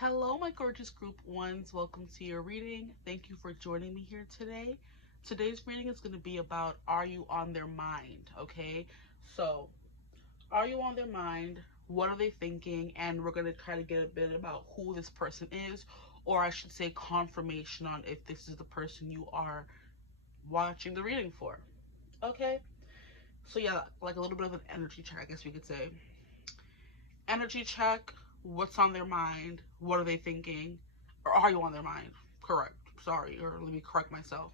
Hello, my gorgeous group ones. Welcome to your reading. Thank you for joining me here today. Today's reading is going to be about, are you on their mind? Okay, so are you on their mind? What are they thinking? And we're going to try to get a bit about who this person is, or I should say confirmation on if this is the person you are watching the reading for. Okay, so yeah, like a little bit of an energy check, I guess we could say. Energy check. What's on their mind? What are they thinking? Or are you on their mind? Correct. Sorry, or let me correct myself.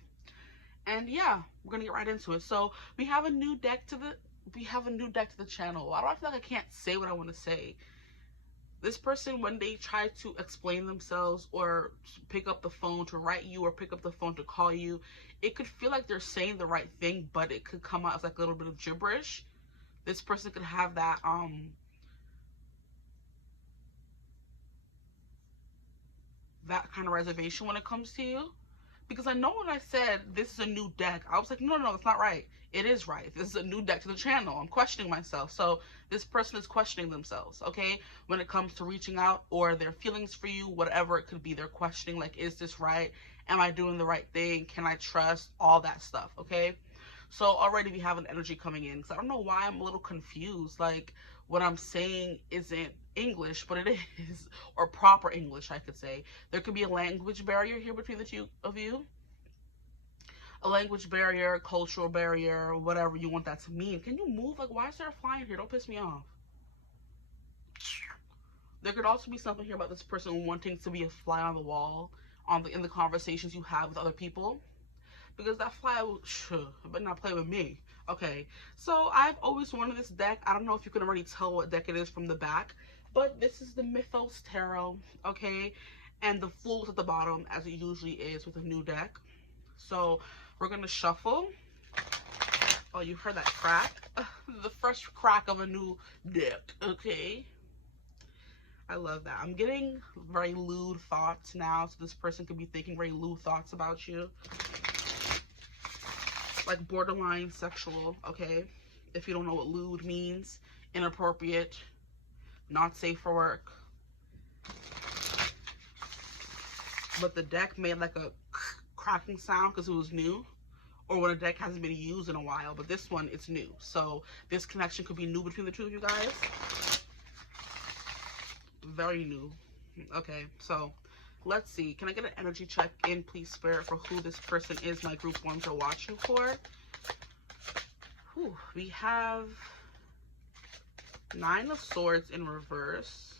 And yeah, we're gonna get right into it. So we have a new deck to the channel. Why do I feel like I can't say what I want to say? This person, when they try to explain themselves or pick up the phone to write you or pick up the phone to call you, it could feel like they're saying the right thing, but it could come out as like a little bit of gibberish. This person could have that that kind of reservation when it comes to you. Because I know when I said this is a new deck, I was like, no, that's not right. It is right. This is a new deck to the channel. I'm questioning myself. So this person is questioning themselves, okay? When it comes to reaching out or their feelings for you, whatever it could be, they're questioning, like, is this right? Am I doing the right thing? Can I trust? All that stuff, okay? So already we have an energy coming in. So I don't know why I'm a little confused. Like, what I'm saying isn't English, but it is, or proper English, I could say. There could be a language barrier here between the two of you. A language barrier, cultural barrier, whatever you want that to mean. Can you move? Like, why is there a fly in here? Don't piss me off. There could also be something here about this person wanting to be a fly on the wall in the conversations you have with other people. Because that fly will, but not play with me. Okay, so I've always wanted this deck. I don't know if you can already tell what deck it is from the back, but this is the Mythos Tarot, okay? And the Fool's at the bottom, as it usually is with a new deck. So we're gonna shuffle. Oh, you heard that crack? The fresh crack of a new deck, okay? I love that. I'm getting very lewd thoughts now, so this person could be thinking very lewd thoughts about you. Like borderline sexual, okay? If you don't know what lewd means, inappropriate, not safe for work. But the deck made like a cracking sound because it was new, or when a deck hasn't been used in a while. But this one, it's new. So this connection could be new between the two of you guys. Very new. Okay, so let's see. Can I get an energy check in, please, Spirit, for who this person is my group ones are watching for? Whew, we have Nine of Swords in reverse.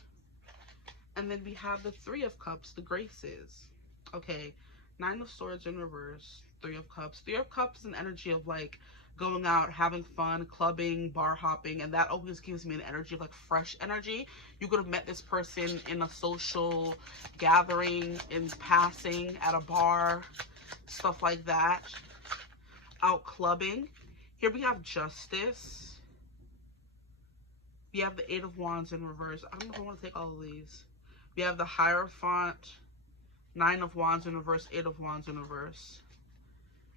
And then we have the Three of Cups, the Graces. Okay, Nine of Swords in reverse, Three of Cups. Three of Cups is an energy of like going out, having fun, clubbing, bar hopping, and that always gives me an energy of like fresh energy. You could have met this person in a social gathering, in passing, at a bar, stuff like that. Out clubbing. Here we have Justice. We have the Eight of Wands in reverse. I don't know if I want to take all of these. We have the Hierophant, Nine of Wands in reverse, Eight of Wands in reverse.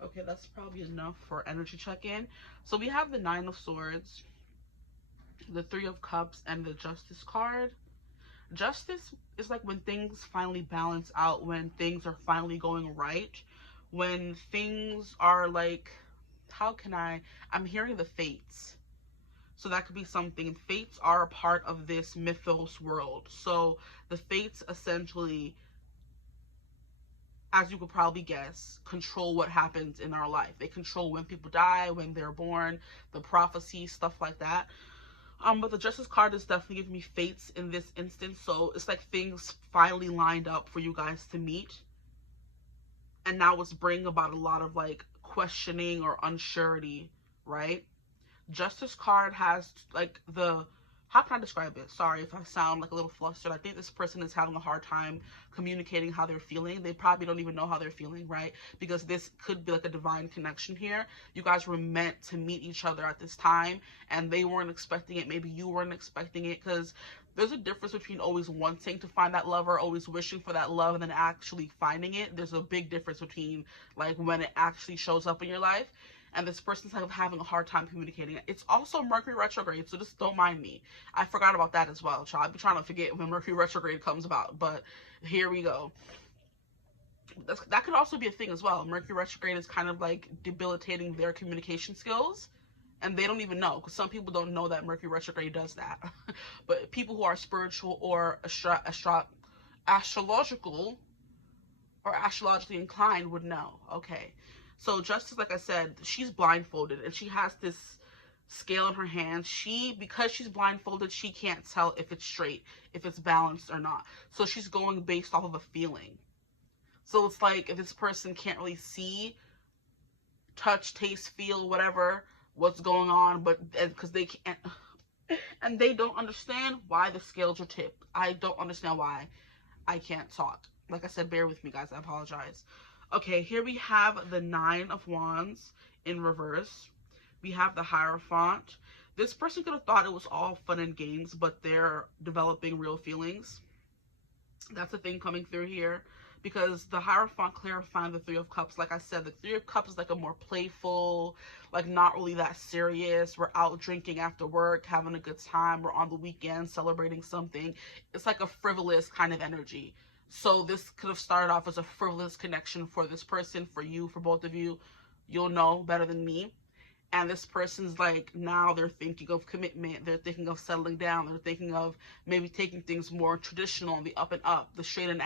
Okay, that's probably enough for energy check-in. So we have the Nine of Swords, the Three of Cups, and the Justice card. Justice is like when things finally balance out, when things are finally going right, when things are like, I'm hearing the fates. So that could be something. Fates are a part of this mythos world. So the fates essentially, as you could probably guess, control what happens in our life. They control when people die, when they're born, the prophecy, stuff like that. But the Justice card is definitely giving me fates in this instance. So it's like things finally lined up for you guys to meet. And now it's bringing about a lot of like questioning or unsurety, right? Justice card has like how can I describe it? Sorry if I sound like a little flustered. I think this person is having a hard time communicating how they're feeling. They probably don't even know how they're feeling, right? Because this could be like a divine connection here. You guys were meant to meet each other at this time, and they weren't expecting it. Maybe you weren't expecting it, because there's a difference between always wanting to find that lover, always wishing for that love, and then actually finding it. There's a big difference between like when it actually shows up in your life. and this person's like having a hard time communicating. It's also Mercury retrograde, so just don't mind me. I forgot about that as well, child. I'll be trying to forget when Mercury retrograde comes about, but here we go. That could also be a thing as well. Mercury retrograde is kind of like debilitating their communication skills, and they don't even know, because some people don't know that Mercury retrograde does that. But people who are spiritual or astrological or astrologically inclined would know. Okay, so Justice, like I said, she's blindfolded and she has this scale in her hand. Because she's blindfolded, she can't tell if it's straight, if it's balanced or not. So she's going based off of a feeling. So it's like if this person can't really see, touch, taste, feel, whatever, what's going on, but because they can't, and they don't understand why the scales are tipped. I don't understand why. I can't talk. Like I said, bear with me, guys. I apologize. Okay, here we have the Nine of Wands in reverse. We have the Hierophant. This person could have thought it was all fun and games, but they're developing real feelings. That's a thing coming through here, because the Hierophant clarifying the Three of Cups. Like I said, the Three of Cups is like a more playful, like not really that serious. We're out drinking after work, having a good time. We're on the weekend celebrating something. It's like a frivolous kind of energy. So this could have started off as a frivolous connection for this person, for you, for both of you. You'll know better than me. And this person's like, now they're thinking of commitment, they're thinking of settling down, they're thinking of maybe taking things more traditional, on the up and up, the straight and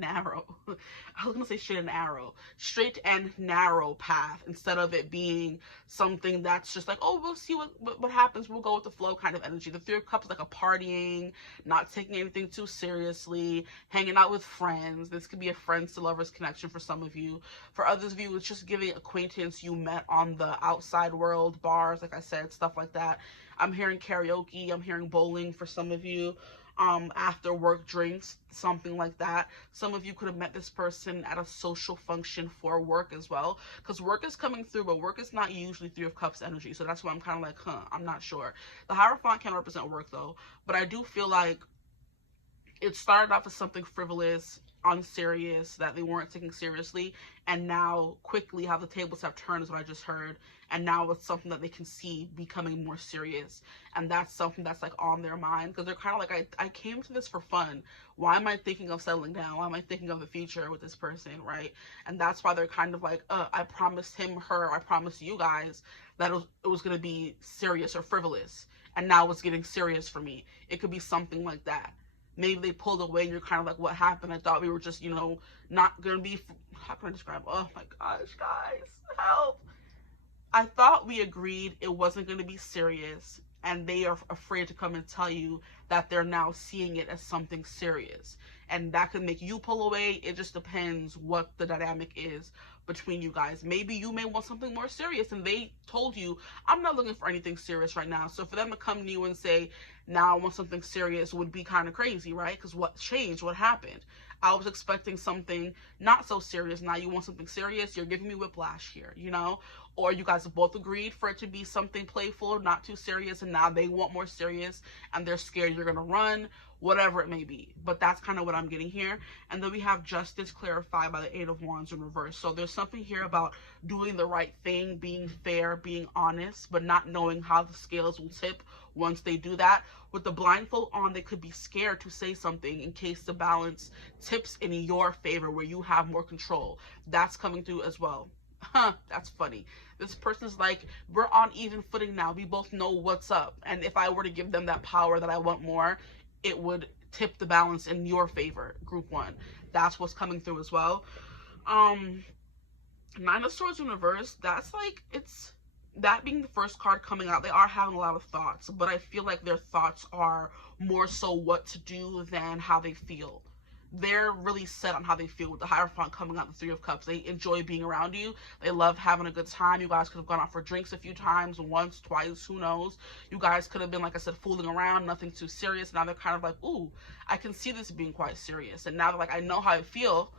narrow. I was gonna say straight and narrow path, instead of it being something that's just like, oh, we'll see what happens, we'll go with the flow kind of energy. The Three of Cups is like a partying, not taking anything too seriously, hanging out with friends. This could be a friends to lovers connection for some of you. For others of you, it's just giving acquaintance you met on the outside world, bars, like I said, stuff like that. I'm hearing karaoke, I'm hearing bowling for some of you, after work drinks, something like that. Some of you could have met this person at a social function for work as well, because work is coming through, but work is not usually Three of Cups energy, so that's why I'm kind of like, I'm not sure. The Hierophant can represent work though, but I do feel like it started off as something frivolous, unserious, that they weren't taking seriously, and now quickly how the tables have turned is what I just heard, and now it's something that they can see becoming more serious, and that's something that's like on their mind, because they're kind of like, I came to this for fun. Why am I thinking of settling down? Why am I thinking of the future with this person, right? And that's why they're kind of like, I promised him, her, I promised you guys that it was going to be serious or frivolous, and now it's getting serious for me. It could be something like that. Maybe they pulled away and you're kind of like, what happened? I thought we were just, not going to be, how can I describe? Oh my gosh, guys, help. I thought we agreed it wasn't going to be serious, and they are afraid to come and tell you that they're now seeing it as something serious. And that could make you pull away. It just depends what the dynamic is between you guys. Maybe you may want something more serious, and they told you, I'm not looking for anything serious right now. So for them to come to you and say, now I want something serious, would be kind of crazy, right? Because what changed? What happened? I was expecting something not so serious. Now you want something serious? You're giving me whiplash here, Or you guys have both agreed for it to be something playful, not too serious, and now they want more serious, and they're scared you're going to run, whatever it may be. But that's kind of what I'm getting here. And then we have Justice clarified by the Eight of Wands in reverse. So there's something here about doing the right thing, being fair, being honest, but not knowing how the scales will tip once they do that. With the blindfold on, they could be scared to say something in case the balance tips in your favor, where you have more control. That's coming through as well. That's funny. This person's like, we're on even footing now. We both know what's up. And if I were to give them that power that I want more, it would tip the balance in your favor, group one. That's what's coming through as well. Nine of Swords in reverse, that's like, it's that being the first card coming out. They are having a lot of thoughts, but I feel like their thoughts are more so what to do than how they feel. They're really set on how they feel with the Hierophant coming out, the Three of Cups. They enjoy being around you. They love having a good time. You guys could have gone out for drinks a few times, once, twice, who knows. You guys could have been, like I said, fooling around, nothing too serious. Now they're kind of like, ooh, I can see this being quite serious. And now they're like, I know how I feel,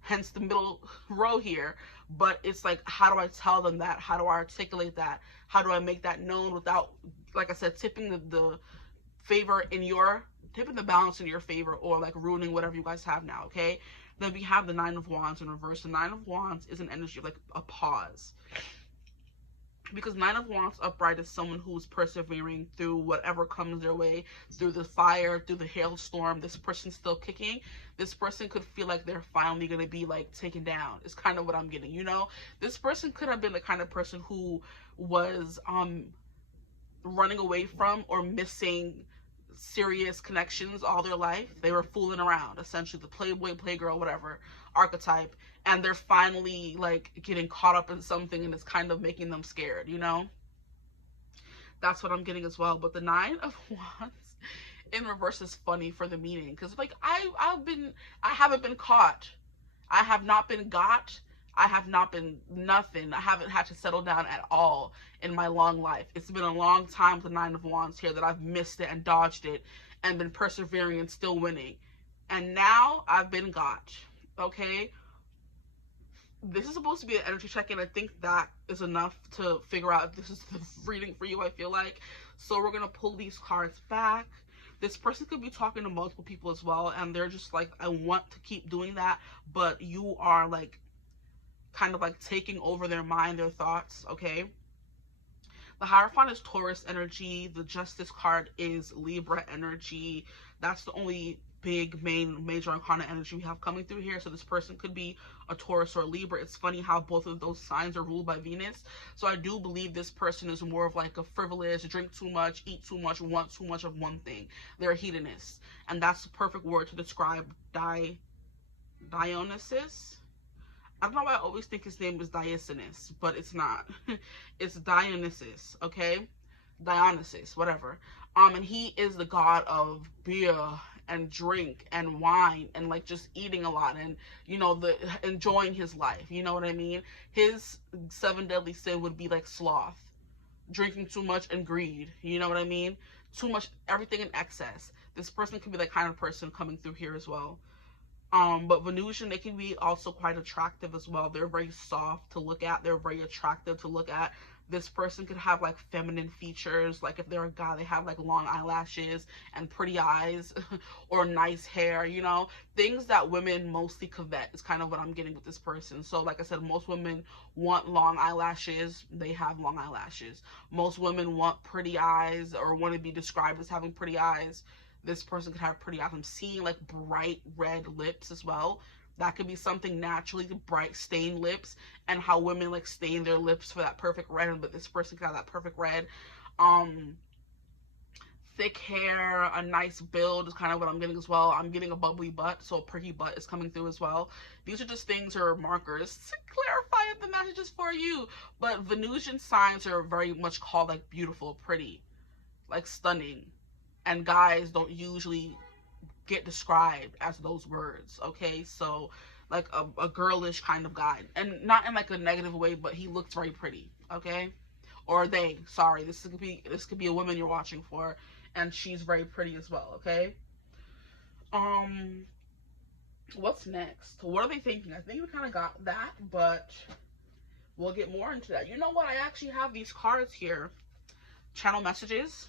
hence the middle row here. But it's like, how do I tell them that? How do I articulate that? How do I make that known without, like I said, tipping the favor in your, tipping the balance in your favor, or like ruining whatever you guys have now, okay? Then we have the Nine of Wands in reverse. The Nine of Wands is an energy of like a pause. because Nine of Wands upright is someone who's persevering through whatever comes their way, through the fire, through the hailstorm. This person's still kicking. This person could feel like they're finally going to be like taken down. It's kind of what I'm getting, you know? This person could have been the kind of person who was running away from or missing serious connections all their life. They were fooling around, essentially, the playboy, playgirl, whatever archetype, and they're finally like getting caught up in something, and it's kind of making them scared, you know? That's what I'm getting as well. But the Nine of Wands in reverse is funny for the meaning, because like I haven't been caught, I have not been got, I have not been nothing. I haven't had to settle down at all in my long life. It's been a long time with the Nine of Wands here that I've missed it and dodged it and been persevering and still winning. And now I've been got, okay? This is supposed to be an energy check-in. I think that is enough to figure out if this is the reading for you, I feel like. So we're going to pull these cards back. This person could be talking to multiple people as well, and they're just like, I want to keep doing that, but you are like kind of like taking over their mind, their thoughts, okay? The Hierophant is Taurus energy. The Justice card is Libra energy. That's the only big major arcana energy we have coming through here. So this person could be a Taurus or a Libra. It's funny how both of those signs are ruled by Venus. So I do believe this person is more of like a frivolous, drink too much, eat too much, want too much of one thing. They're a hedonist, and that's the perfect word to describe Dionysus. I don't know why I always think his name is Dionysus, but it's not. It's Dionysus, okay? Dionysus, whatever. And he is the god of beer and drink and wine and like just eating a lot and, you know, the enjoying his life. You know what I mean? His 7 deadly sin would be like sloth, drinking too much, and greed. You know what I mean? Too much, everything in excess. This person could be that kind of person coming through here as well. But Venusian, they can be also quite attractive as well. They're very soft to look at. They're very attractive to look at. This person could have like feminine features. Like if they're a guy, they have like long eyelashes and pretty eyes or nice hair, you know, things that women mostly covet is kind of what I'm getting with this person. So like I said, most women want long eyelashes. They have long eyelashes. Most women want pretty eyes or want to be described as having pretty eyes. This person could have pretty eyes. I'm seeing like bright red lips as well. That could be something naturally, bright stained lips, and how women like stain their lips for that perfect red, but this person could have that perfect red. Thick hair, a nice build is kind of what I'm getting as well. I'm getting a bubbly butt, so a pretty butt is coming through as well. These are just things or markers to clarify if the message is for you. But Venusian signs are very much called like beautiful, pretty, like stunning. And guys don't usually get described as those words, okay? So like a girlish kind of guy, and not in like a negative way, but he looks very pretty, okay? Or they, sorry, this could be a woman you're watching for, and she's very pretty as well, okay? What's next? What are they thinking? I think we kind of got that, but we'll get more into that. You know what? I actually have these cards here. Channel messages.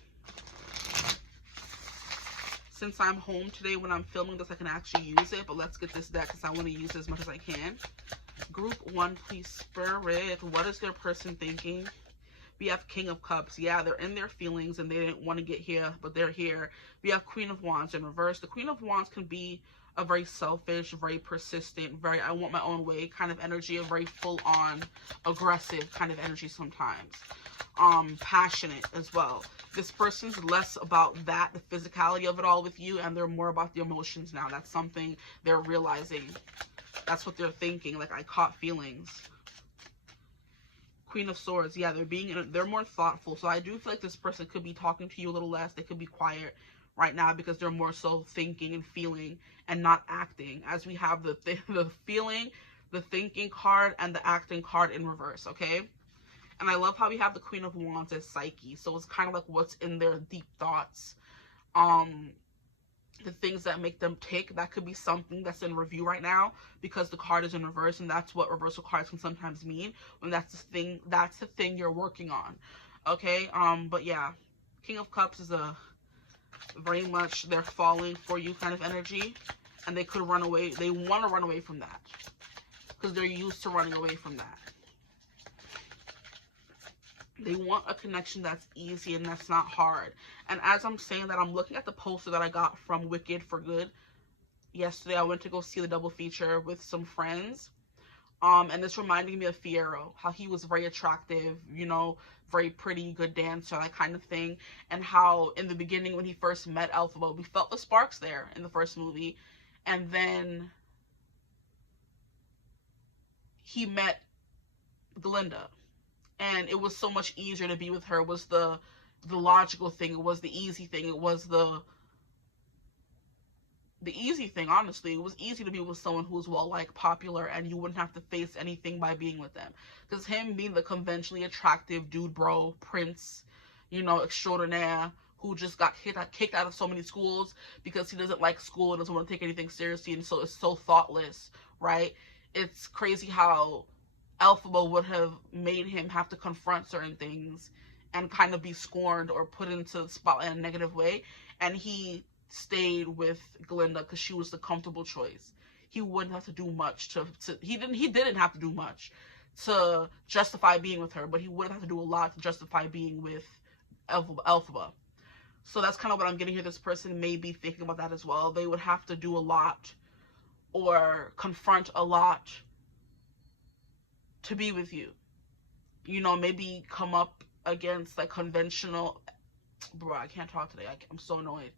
Since I'm home today when I'm filming this, I can actually use it, but let's get this deck because I want to use it as much as I can. Group 1, please, Spirit. What is their person thinking? We have King of Cups. Yeah, they're in their feelings and they didn't want to get here, but they're here. We have Queen of Wands in reverse. The Queen of Wands can be a very selfish, very persistent, very I want my own way kind of energy, a very full-on aggressive kind of energy sometimes. Passionate as well. This person's less about that, the physicality of it all with you, and they're more about the emotions now. That's something they're realizing. That's what they're thinking. Like, I caught feelings. Queen of Swords. Yeah, they're more thoughtful. So I do feel like this person could be talking to you a little less. They could be quiet right now because they're more so thinking and feeling and not acting. As we have the feeling, the thinking card, and the acting card in reverse, okay? And I love how we have the Queen of Wands as Psyche. So it's kind of like what's in their deep thoughts. The things that make them tick. That could be something that's in review right now because the card is in reverse. And that's what reversal cards can sometimes mean. When that's the thing you're working on. Okay? But yeah. King of Cups is a very much they're falling for you kind of energy. And they could run away. They want to run away from that. Because they're used to running away from that. They want a connection that's easy and that's not hard. And as I'm saying that, I'm looking at the poster that I got from Wicked for Good. Yesterday, I went to go see the double feature with some friends. And this reminded me of Fiyero, how he was very attractive, you know, very pretty, good dancer, that kind of thing. And how in the beginning, when he first met 𝐓𝐴, we felt the sparks there in the first movie. And then he met Glinda. And it was so much easier to be with her. It was the logical thing. It was the easy thing. It was the easy thing, honestly. It was easy to be with someone who was well-liked, popular, and you wouldn't have to face anything by being with them. Because him being the conventionally attractive dude bro, prince, you know, extraordinaire, who just got kicked out of so many schools because he doesn't like school and doesn't want to take anything seriously, and so it's so thoughtless, right? It's crazy how 𝐓𝐴 would have made him have to confront certain things and kind of be scorned or put into the spotlight in a negative way. And he stayed with Glinda because she was the comfortable choice. He wouldn't have to do much he didn't have to do much to justify being with her, but he would have to do a lot to justify being with 𝐓𝐴. So that's kind of what I'm getting here. This person may be thinking about that as well. They would have to do a lot or confront a lot to be with you. You know, maybe come up against like conventional, bro, I can't talk today. I'm so annoyed.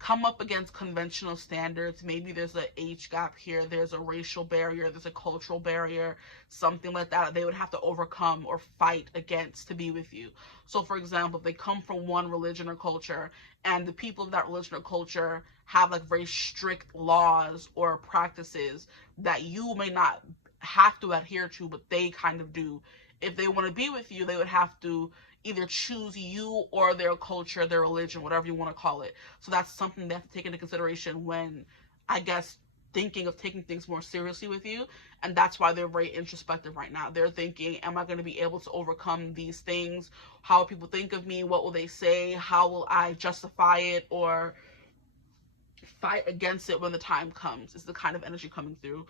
Come up against conventional standards. Maybe there's an age gap here. There's a racial barrier. There's a cultural barrier. Something like that they would have to overcome or fight against to be with you. So, for example, if they come from one religion or culture and the people of that religion or culture have like very strict laws or practices that you may not have to adhere to, but they kind of do. If they want to be with you, they would have to either choose you or their culture, their religion, whatever you want to call it. So that's something they have to take into consideration when, I guess, thinking of taking things more seriously with you. And that's why they're very introspective right now. They're thinking, am I going to be able to overcome these things? How will people think of me? What will they say? How will I justify it or fight against it when the time comes? Is the kind of energy coming through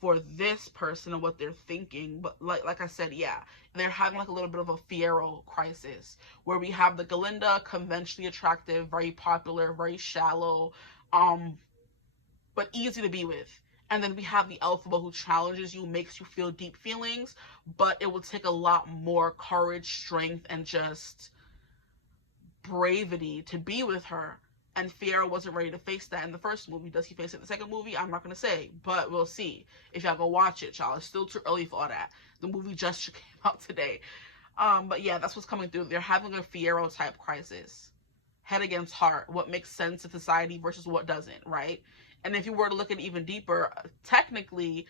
for this person and what they're thinking. But like I said, yeah, they're having like a little bit of a Fiyero crisis, where we have the Glinda, conventionally attractive, very popular, very shallow, but easy to be with. And then we have the 𝐓𝐴, who challenges you, makes you feel deep feelings, but it will take a lot more courage, strength, and just bravery to be with her. And Fiyero wasn't ready to face that in the first movie. Does he face it in the second movie? I'm not going to say, but we'll see. If y'all go watch it, y'all. It's still too early for all that. The movie just came out today. But yeah, that's what's coming through. They're having a Fiyero type crisis. Head against heart. What makes sense to society versus what doesn't, right? And if you were to look at it even deeper, technically,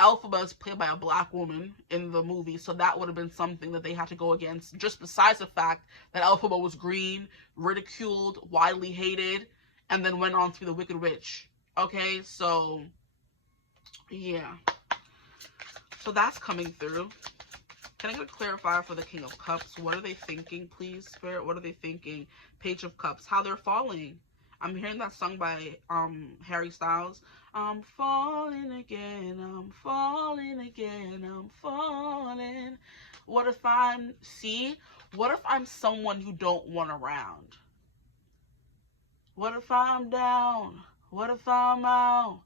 𝐓𝐴 is played by a black woman in the movie, so that would have been something that they had to go against, just besides the fact that 𝐓𝐴 was green, ridiculed, widely hated, and then went on to be the Wicked Witch. Okay, so yeah, so that's coming through. Can I get a clarifier for the King of Cups? What are they thinking, please, Spirit? What are they thinking? Page of Cups, how they're falling. I'm hearing that sung by Harry Styles. I'm falling again, I'm falling again, I'm falling. What if I'm someone you don't want around? What if I'm down? What if I'm out?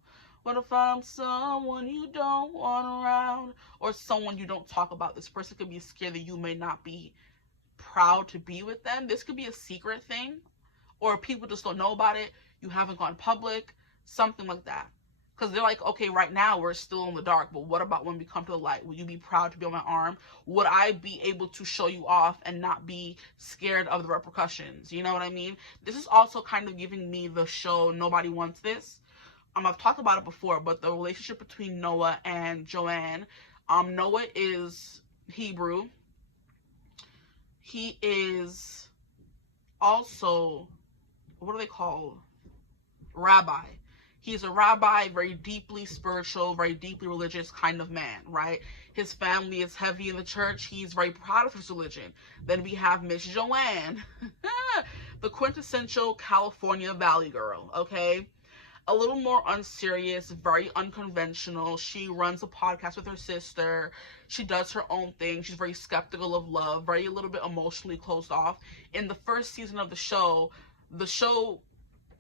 What if I'm someone you don't want around? Or someone you don't talk about? This person could be scared that you may not be proud to be with them. This could be a secret thing, or people just don't know about it. You haven't gone public, something like that. Because they're like, okay, right now we're still in the dark, but what about when we come to the light? Will you be proud to be on my arm? Would I be able to show you off and not be scared of the repercussions? You know what I mean? This is also kind of giving me the show Nobody Wants This. I've talked about it before, but the relationship between Noah and Joanne. Noah is Hebrew. He is also, what do they call? Rabbi. He's a rabbi, very deeply spiritual, very deeply religious kind of man, right? His family is heavy in the church. He's very proud of his religion. Then we have Miss Joanne, the quintessential California Valley girl, okay? a little more unserious, very unconventional. She runs a podcast with her sister. She does her own thing. She's very skeptical of love, very a little bit emotionally closed off. In the first season of the show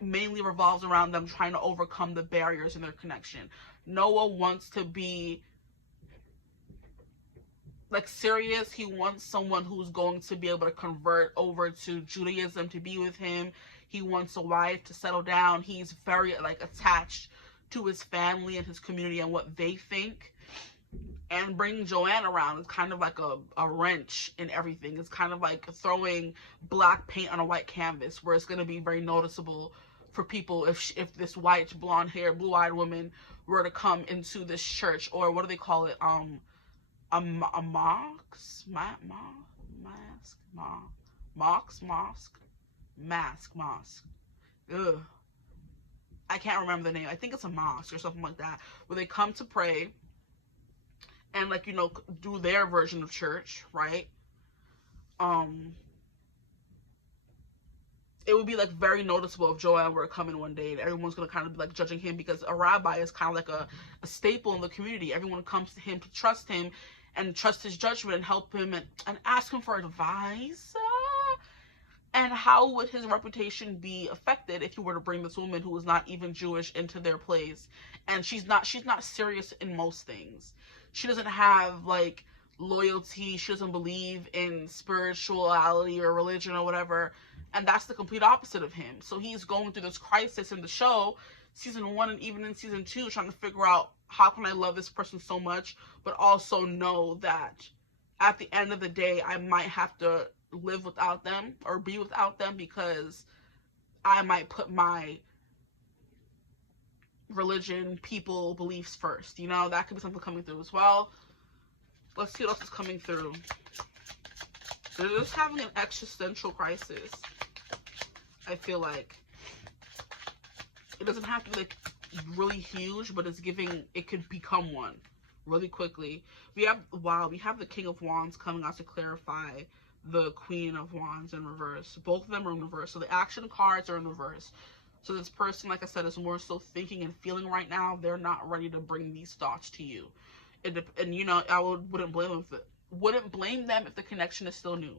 mainly revolves around them trying to overcome the barriers in their connection. Noah wants to be like serious. He wants someone who's going to be able to convert over to Judaism to be with him. He wants a wife to settle down. He's very like attached to his family and his community and what they think. And bringing Joanne around is kind of like a wrench in everything. It's kind of like throwing black paint on a white canvas, where it's going to be very noticeable for people if this white, blonde-haired, blue-eyed woman were to come into this church, or what do they call it? A mosque. Ugh. I can't remember the name. I think it's a mosque or something like that, where they come to pray and, like, you know, do their version of church, right? It would be like very noticeable if Joanne were to come in one day and everyone's going to kind of be like judging him, because a rabbi is kind of like a staple in the community. Everyone comes to him to trust him and trust his judgment and help him and ask him for advice. And how would his reputation be affected if you were to bring this woman who is not even Jewish into their place? And she's not serious in most things. She doesn't have like loyalty. She doesn't believe in spirituality or religion or whatever. And that's the complete opposite of him. So he's going through this crisis in the show, season 1 and even in season 2, trying to figure out, how can I love this person so much, but also know that at the end of the day, I might have to live without them or be without them, because I might put my religion, people, beliefs first. You know, that could be something coming through as well. Let's see what else is coming through. They're just having an existential crisis. I feel like it doesn't have to be like really huge, but it's giving, it could become one really quickly. We have the King of Wands coming out to clarify the Queen of Wands in reverse. Both of them are in reverse. So the action cards are in reverse. So this person, like I said, is more so thinking and feeling right now. They're not ready to bring these thoughts to you. And you know, I wouldn't blame them if the connection is still new.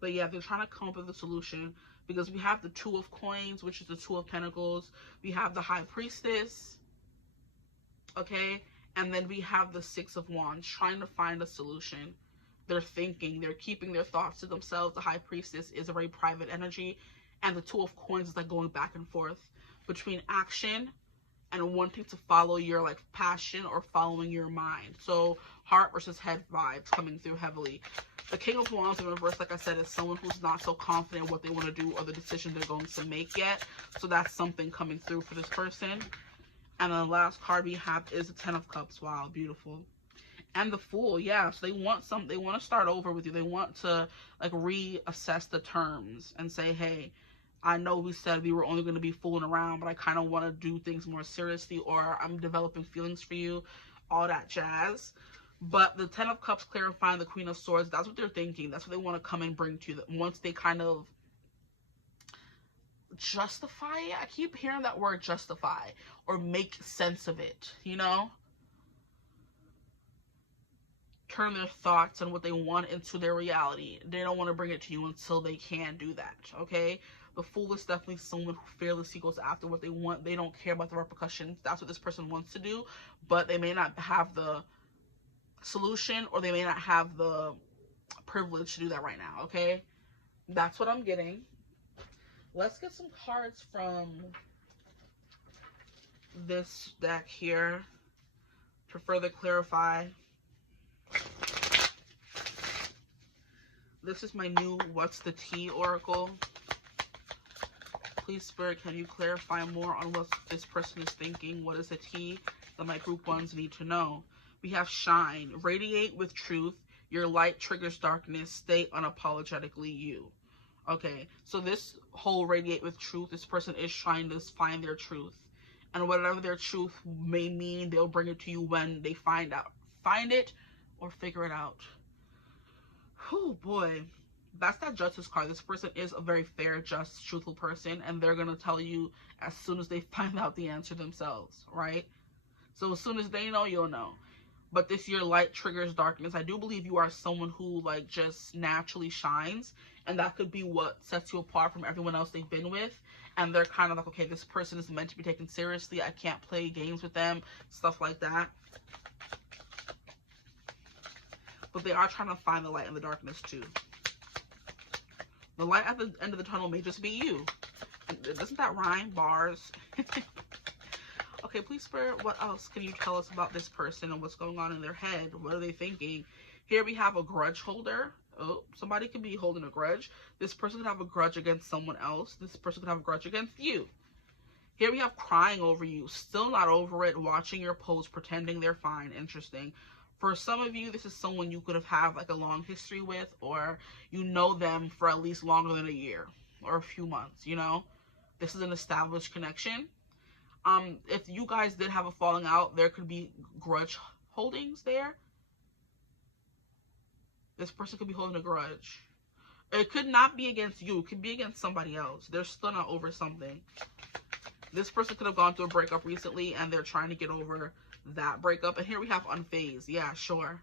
But yeah, they're trying to come up with a solution, because we have the Two of Coins, which is the Two of Pentacles. We have the High Priestess, okay? And then we have the Six of Wands, trying to find a solution. They're thinking, they're keeping their thoughts to themselves. The High Priestess is a very private energy, and the Two of Coins is like going back and forth between action and wanting to follow your like passion or following your mind. So heart versus head vibes coming through heavily. The King of Wands in reverse, like I said, is someone who's not so confident in what they want to do or the decision they're going to make yet. So that's something coming through for this person. And then the last card we have is the Ten of Cups. Wow, beautiful. And the Fool, yeah. So they want to start over with you. They want to like reassess the terms and say, hey, I know we said we were only going to be fooling around, but I kind of want to do things more seriously, or I'm developing feelings for you, all that jazz. But the Ten of Cups clarifying the Queen of Swords, that's what they're thinking. That's what they want to come and bring to you. Once they kind of justify it. I keep hearing that word, justify, or make sense of it, you know? Turn their thoughts and what they want into their reality. They don't want to bring it to you until they can do that, okay? The Fool is definitely someone who fearlessly goes after what they want. They don't care about the repercussions. That's what this person wants to do, but they may not have the solution, or they may not have the privilege to do that right now, okay? That's what I'm getting. Let's get some cards from this deck here to further clarify. This is my new What's the Tea Oracle. Please, Spirit, can you clarify more on what this person is thinking? What is the tea that my group ones need to know? We have Shine. Radiate with truth. Your light triggers darkness. Stay unapologetically you. Okay, so this whole radiate with truth, this person is trying to find their truth. And whatever their truth may mean, they'll bring it to you when they find it or figure it out. Oh boy. That's that justice card. This person is a very fair, just, truthful person, and they're going to tell you as soon as they find out the answer themselves, right? So as soon as they know, you'll know. But this year, light triggers darkness. I do believe you are someone who, like, just naturally shines, and that could be what sets you apart from everyone else they've been with. And they're kind of like, okay, this person is meant to be taken seriously. I can't play games with them, stuff like that. But they are trying to find the light in the darkness, too. The light at the end of the tunnel may just be you. Doesn't that rhyme? Bars. Okay, please, Spirit, what else can you tell us about this person and what's going on in their head? What are they thinking? Here we have a grudge holder. Oh, somebody could be holding a grudge. This person could have a grudge against someone else. This person could have a grudge against you. Here we have crying over you. Still not over it. Watching your post, pretending they're fine. Interesting. For some of you, this is someone you could have had like a long history with, or you know them for at least longer than a year or a few months, you know? This is an established connection. If you guys did have a falling out, there could be grudge holdings there. This person could be holding a grudge. It could not be against you. It could be against somebody else. They're still not over something. This person could have gone through a breakup recently, and they're trying to get over that breakup. And here we have unfazed. Yeah, sure.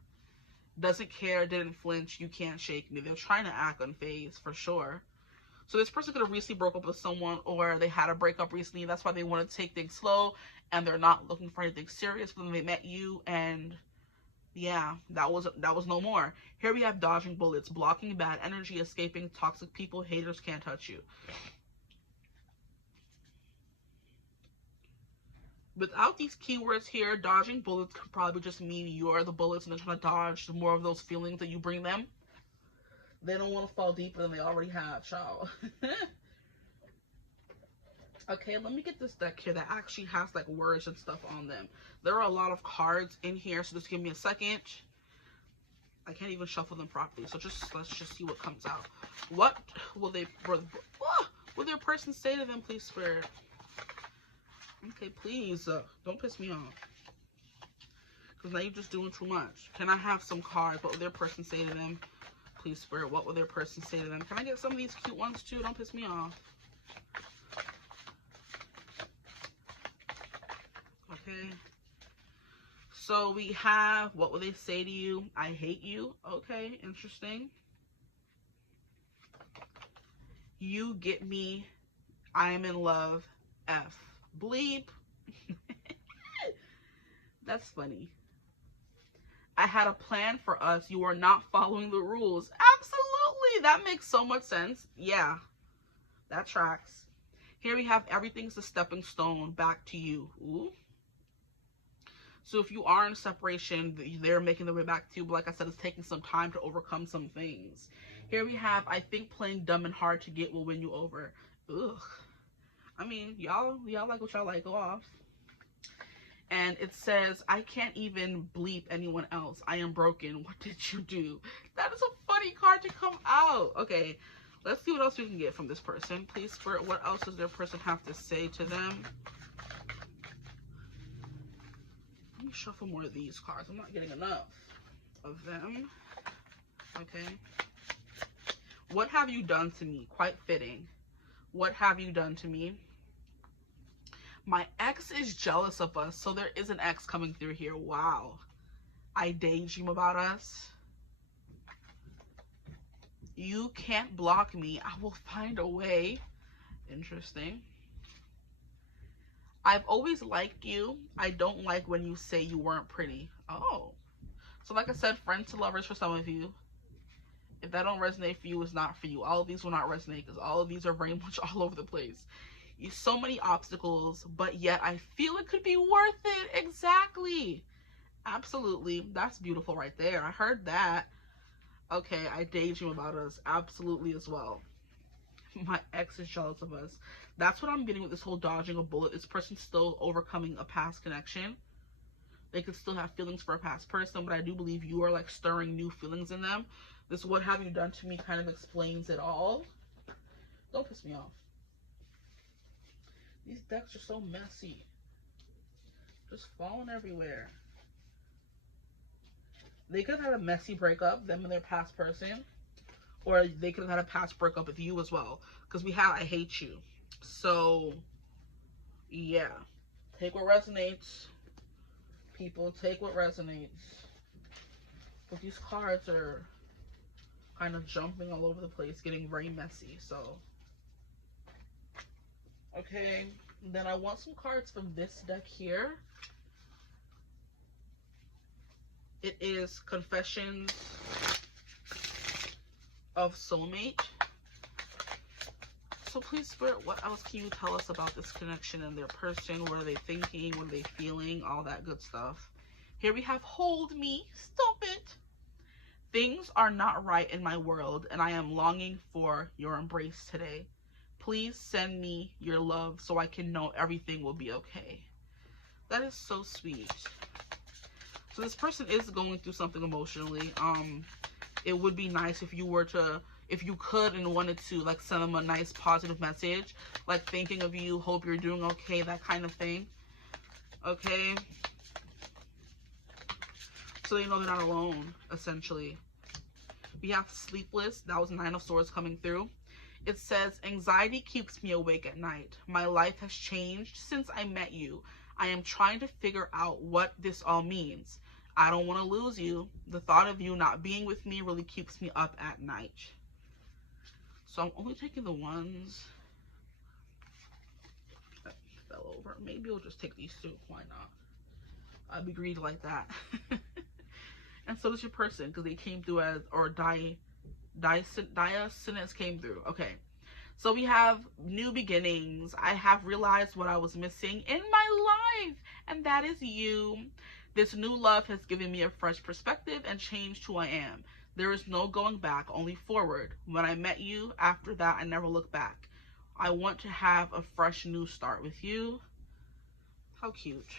Doesn't care, didn't flinch, you can't shake me. They're trying to act unfazed, for sure. So this person could have recently broke up with someone, or they had a breakup recently. That's why they want to take things slow, and they're not looking for anything serious. But then they met you, and yeah, that was no more. Here we have dodging bullets, blocking bad energy, escaping toxic people. Haters can't touch you. Without these keywords here, dodging bullets could probably just mean you're the bullets and they're trying to dodge more of those feelings that you bring them. They don't want to fall deeper than they already have, child. Okay, let me get this deck here that actually has like words and stuff on them. There are a lot of cards in here, so just give me a second. I can't even shuffle them properly, so let's just see what comes out. What will will their person say to them, please, Spirit? Okay, please, don't piss me off. Because now you're just doing too much. Can I have some cards? What will their person say to them? Please, Spirit, what will their person say to them? Can I get some of these cute ones, too? Don't piss me off. Okay. So we have, what will they say to you? I hate you. Okay, interesting. You get me. I am in love. F. Bleep. That's funny. I had a plan for us. You are not following the rules. Absolutely. That makes so much sense. Yeah, that tracks. Here we have everything's a stepping stone back to you. Ooh. So if you are in separation, they're making their way back to you. But like I said, it's taking some time to overcome some things. Here we have, I think playing dumb and hard to get will win you over. Ugh. I mean, y'all like what y'all like. Go off. And it says, I can't even bleep anyone else. I am broken. What did you do? That is a funny card to come out. Okay, let's see what else we can get from this person. Please, Spirit, what else does their person have to say to them? Let me shuffle more of these cards. I'm not getting enough of them. Okay. What have you done to me? Quite fitting. What have you done to me? My ex is jealous of us, so there is an ex coming through here. Wow. I daydream about us. You can't block me. I will find a way. Interesting. I've always liked you. I don't like when you say you weren't pretty. Oh. So like I said, friends to lovers for some of you. If that don't resonate for you, it's not for you. All of these will not resonate because all of these are very much all over the place. So many obstacles, but yet I feel it could be worth it. Exactly. Absolutely. That's beautiful right there. I heard that. Okay, I daydream about us. Absolutely as well. My ex is jealous of us. That's what I'm getting with this whole dodging a bullet. This person's still overcoming a past connection. They could still have feelings for a past person, but I do believe you are like stirring new feelings in them. This what have you done to me kind of explains it all. Don't piss me off. These decks are so messy. Just falling everywhere. They could have had a messy breakup, them and their past person. or they could have had a past breakup with you as well, because we have I hate you. So yeah, take what resonates, people. Take what resonates. But these cards are kind of jumping all over the place, getting very messy. So okay, then I want some cards from this deck here. It is Confessions of Soulmate. So please, Spirit, what else can you tell us about this connection and their person? What are they thinking? What are they feeling? All that good stuff. Here we have Hold Me. Stop it. Things are not right in my world, and I am longing for your embrace today. Please send me your love so I can know everything will be okay. That is so sweet. So this person is going through something emotionally. It would be nice if you were to, if you could and wanted to, like, send them a nice positive message, like thinking of you, hope you're doing okay, that kind of thing. Okay, so they know they're not alone, essentially. We have Sleepless. That was Nine of Swords coming through. It says, anxiety keeps me awake at night. My life has changed since I met you. I am trying to figure out what this all means. I don't want to lose you. The thought of you not being with me really keeps me up at night. So I'm only taking the ones that fell over. Maybe I'll just take these two. Why not? I'd be greedy like that. And so does your person, because they came through as, or Diascendants came through. Okay. So we have new beginnings. I have realized what I was missing in my life, and that is you. This new love has given me a fresh perspective and changed who I am. There is no going back, only forward. When I met you, after that, I never looked back. I want to have a fresh new start with you. How cute.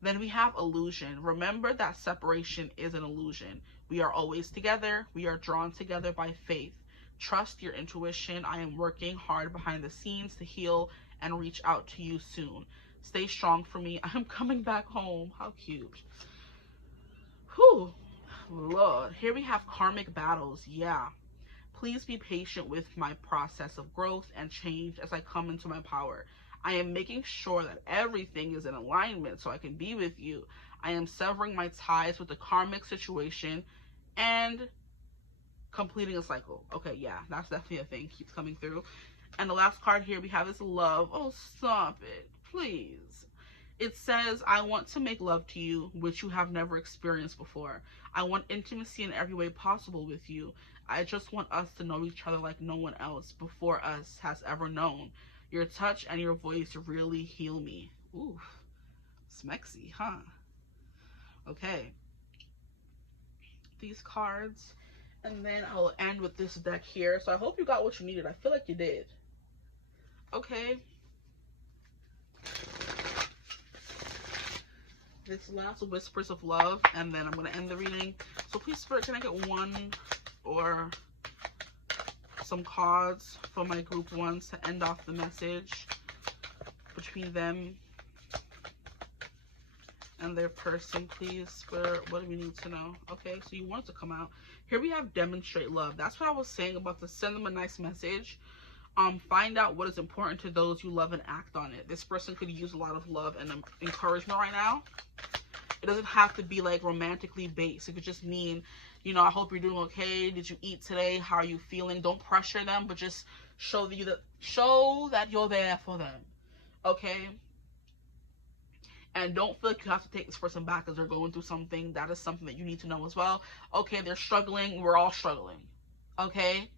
Then we have Illusion. Remember that separation is an illusion. We are always together. We are drawn together by faith. Trust your intuition. I am working hard behind the scenes to heal and reach out to you soon. Stay strong for me. I'm coming back home. How cute. Whew. Lord. Here we have Karmic Battles. Yeah. Please be patient with my process of growth and change as I come into my power. I am making sure that everything is in alignment so I can be with you. I am severing my ties with the karmic situation and completing a cycle. Okay, yeah, that's definitely a thing. Keeps coming through. And the last card here we have is Love. Oh, stop it, please. It says, I want to make love to you, which you have never experienced before. I want intimacy in every way possible with you. I just want us to know each other like no one else before us has ever known. Your touch and your voice really heal me. Ooh, smexy, huh? Okay. These cards. And then I'll end with this deck here. So I hope you got what you needed. I feel like you did. Okay. This last Whispers of Love. And then I'm going to end the reading. So please, Spirit, can I get one or some cards for my group ones to end off the message between them and their person, please? Spirit, what do we need to know? Okay, so you want it to come out. Here we have Demonstrate Love. That's what I was saying about to send them a nice message. Find out what is important to those you love and act on it. This person could use a lot of love and encouragement right now. It doesn't have to be like romantically based. It could just mean, you know, I hope you're doing okay. Did you eat today? How are you feeling? Don't pressure them, but just show that you're there for them. Okay? And don't feel like you have to take this person back because they're going through something. That is something that you need to know as well. Okay, they're struggling. We're all struggling. Okay?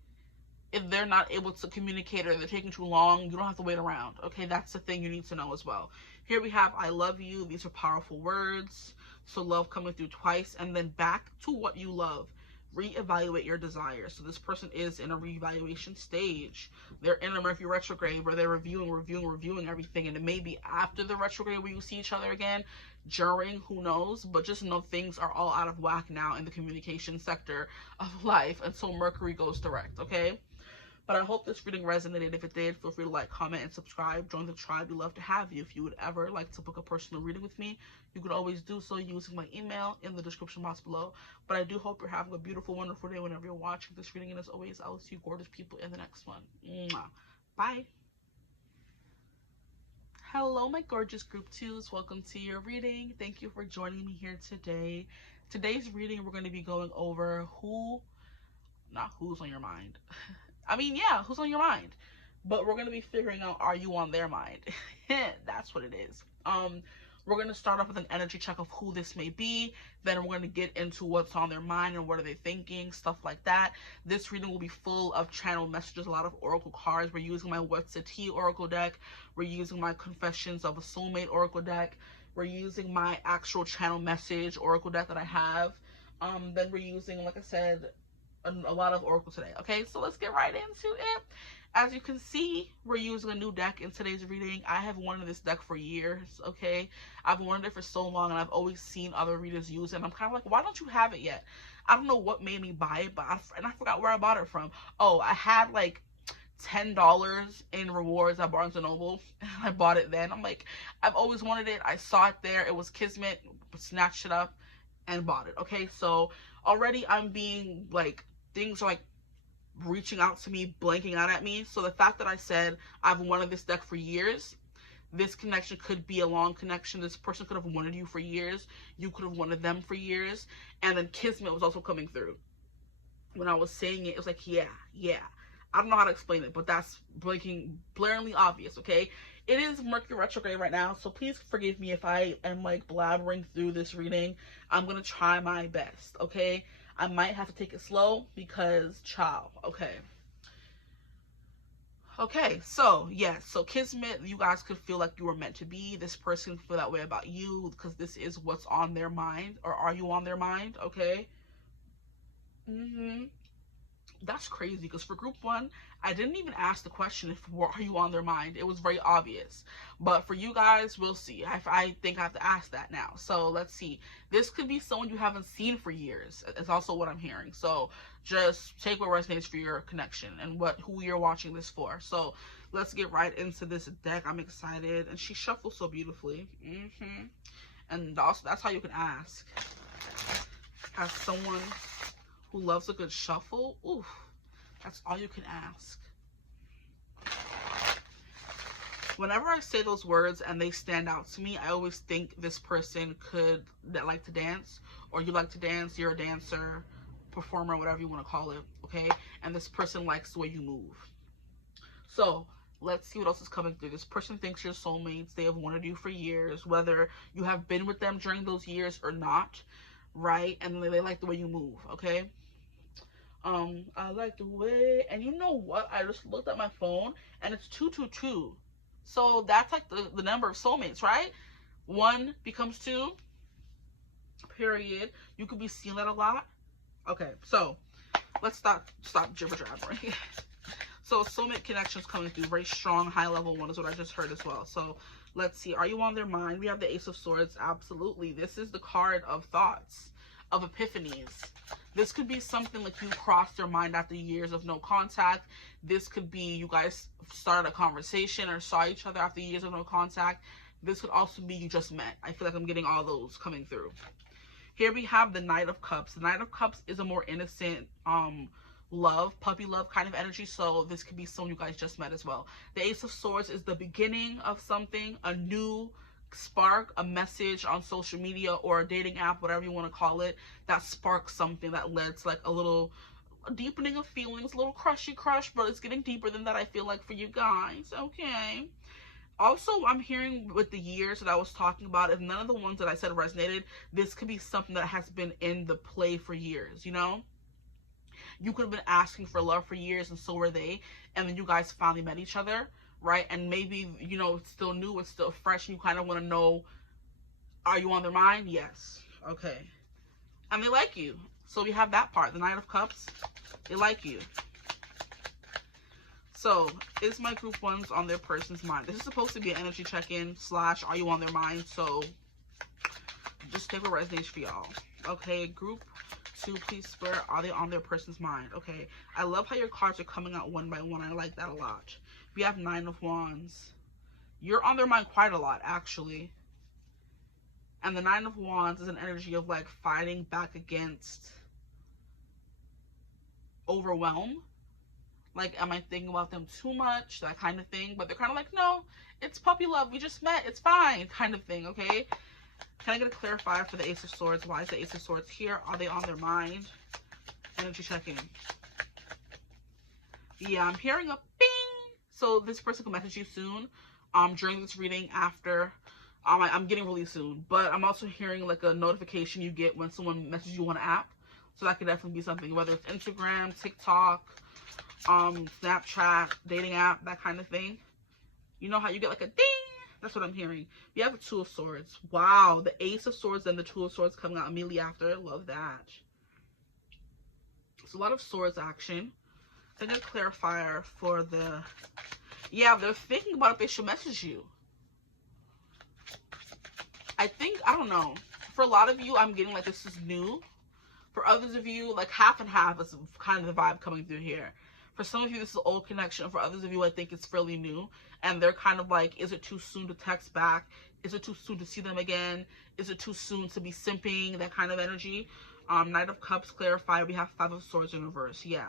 If they're not able to communicate or they're taking too long, you don't have to wait around. Okay? That's the thing you need to know as well. Here we have I love you. These are powerful words. So love coming through twice. And then back to what you love. Reevaluate your desires. So this person is in a reevaluation stage. They're in a Mercury retrograde where they're reviewing everything. And it may be after the retrograde where you see each other again, during, who knows. But just know things are all out of whack now in the communication sector of life until Mercury goes direct, okay? But I hope this reading resonated. If it did, feel free to like, comment, and subscribe. Join the tribe. We'd love to have you. If you would ever like to book a personal reading with me, you could always do so using my email in the description box below. But I do hope you're having a beautiful, wonderful day whenever you're watching this reading. And as always, I will see you gorgeous people in the next one. Mwah. Bye. Hello, my gorgeous group 2s. Welcome to your reading. Thank you for joining me here today. Today's reading, we're going to be going over who's on your mind. I mean, yeah, who's on your mind? But we're going to be figuring out, are you on their mind? That's what it is. We're going to start off with an energy check of who this may be. Then we're going to get into what's on their mind and what are they thinking, stuff like that. This reading will be full of channel messages, a lot of oracle cards. We're using my What's the Tea oracle deck. We're using my Confessions of a Soulmate oracle deck. We're using my actual channel message oracle deck that I have. Then we're using, like I said, a lot of oracle today. Okay, so let's get right into it. As you can see, we're using a new deck in today's reading. I have wanted this deck for years, okay? I've wanted it for so long, and I've always seen other readers use it. And I'm kind of like, why don't you have it yet? I don't know what made me buy it, but I forgot where I bought it from. Oh, I had like $10 in rewards at Barnes & Noble, and I bought it then. I'm like, I've always wanted it. I saw it there. It was Kismet, snatched it up, and bought it, okay? So already I'm being like, things are like reaching out to me, blanking out at me. So the fact that I said I've wanted this deck for years, this connection could be a long connection. This person could have wanted you for years. You could have wanted them for years. And then Kismet was also coming through. When I was saying it, it was like, yeah. I don't know how to explain it, but that's blaringly obvious, okay? It is Mercury retrograde right now, so please forgive me if I am like blabbering through this reading. I'm gonna try my best, okay? I might have to take it slow because child, okay. Okay, so yes, so Kismet, you guys could feel like you were meant to be. This person feel that way about you because this is what's on their mind, or are you on their mind, okay? That's crazy because for group 1, I didn't even ask the question if are you on their mind. It was very obvious. But for you guys, we'll see. I think I have to ask that now. So let's see. This could be someone you haven't seen for years. It's also what I'm hearing. So just take what resonates for your connection and who you're watching this for. So let's get right into this deck. I'm excited. And she shuffles so beautifully. And also, that's how you can ask. As someone who loves a good shuffle, oof, that's all you can ask. Whenever I say those words and they stand out to me, I always think this person that like to dance, or you like to dance, you're a dancer, performer, whatever you want to call it, okay? And this person likes the way you move. So let's see what else is coming through. This person thinks you're soulmates. They have wanted you for years, whether you have been with them during those years or not, right? And they like the way you move, okay? I like the way, and you know what? I just looked at my phone, and it's 222. So that's like the number of soulmates, right? 1 becomes 2, period. You could be seeing that a lot. Okay, so let's stop jibber-jabbering. So soulmate connections coming through, very strong, high-level one is what I just heard as well. So let's see, are you on their mind? We have the Ace of Swords, absolutely. This is the card of thoughts, of epiphanies. This could be something like you crossed their mind after years of no contact. This could be you guys started a conversation or saw each other after years of no contact. This could also be you just met. I feel like I'm getting all those coming through. Here we have the Knight of Cups. The Knight of Cups is a more innocent, love, puppy love kind of energy. So this could be someone you guys just met as well. The Ace of Swords is the beginning of something, a new spark, a message on social media or a dating app, whatever you want to call it, that sparks something that led to like a deepening of feelings, a little crushy crush, but it's getting deeper than that, I feel like, for you guys, okay? Also, I'm hearing with the years that I was talking about, if none of the ones that I said resonated, this could be something that has been in the play for years, you know? You could have been asking for love for years, and so were they, and then you guys finally met each other, right? And maybe, you know, it's still new, it's still fresh, and you kind of want to know, are you on their mind? Yes. Okay. And they like you. So we have that part, the Knight of Cups. They like you. So, is my group 1s on their person's mind? This is supposed to be an energy check-in / are you on their mind? So, just take what resonates for y'all. Okay, group 2, please, Spirit. Are they on their person's mind? Okay. I love how your cards are coming out one by one. I like that a lot. We have 9 of Wands. You're on their mind quite a lot, actually. And the 9 of Wands is an energy of like fighting back against overwhelm. Like, am I thinking about them too much? That kind of thing. But they're kind of like, no, it's puppy love. We just met. It's fine. Kind of thing, okay? Can I get a clarifier for the Ace of Swords? Why is the Ace of Swords here? Are they on their mind? Energy check-in. Yeah, I'm hearing a bing. So this person can message you soon. During this reading, after. I'm getting really soon. But I'm also hearing like a notification you get when someone messages you on an app. So that could definitely be something. Whether it's Instagram, TikTok, Snapchat, dating app, that kind of thing. You know how you get like a ding? That's what I'm hearing. We have the 2 of Swords. Wow, the Ace of Swords and the 2 of Swords coming out immediately after. Love that. It's a lot of swords action. I get a clarifier for the... Yeah, they're thinking about if they should message you. I think, I don't know. For a lot of you, I'm getting like this is new. For others of you, like half and half is kind of the vibe coming through here. For some of you, this is an old connection. For others of you, I think it's fairly new. And they're kind of like, is it too soon to text back? Is it too soon to see them again? Is it too soon to be simping? That kind of energy. Knight of Cups, clarify. We have 5 of Swords in reverse. Yeah.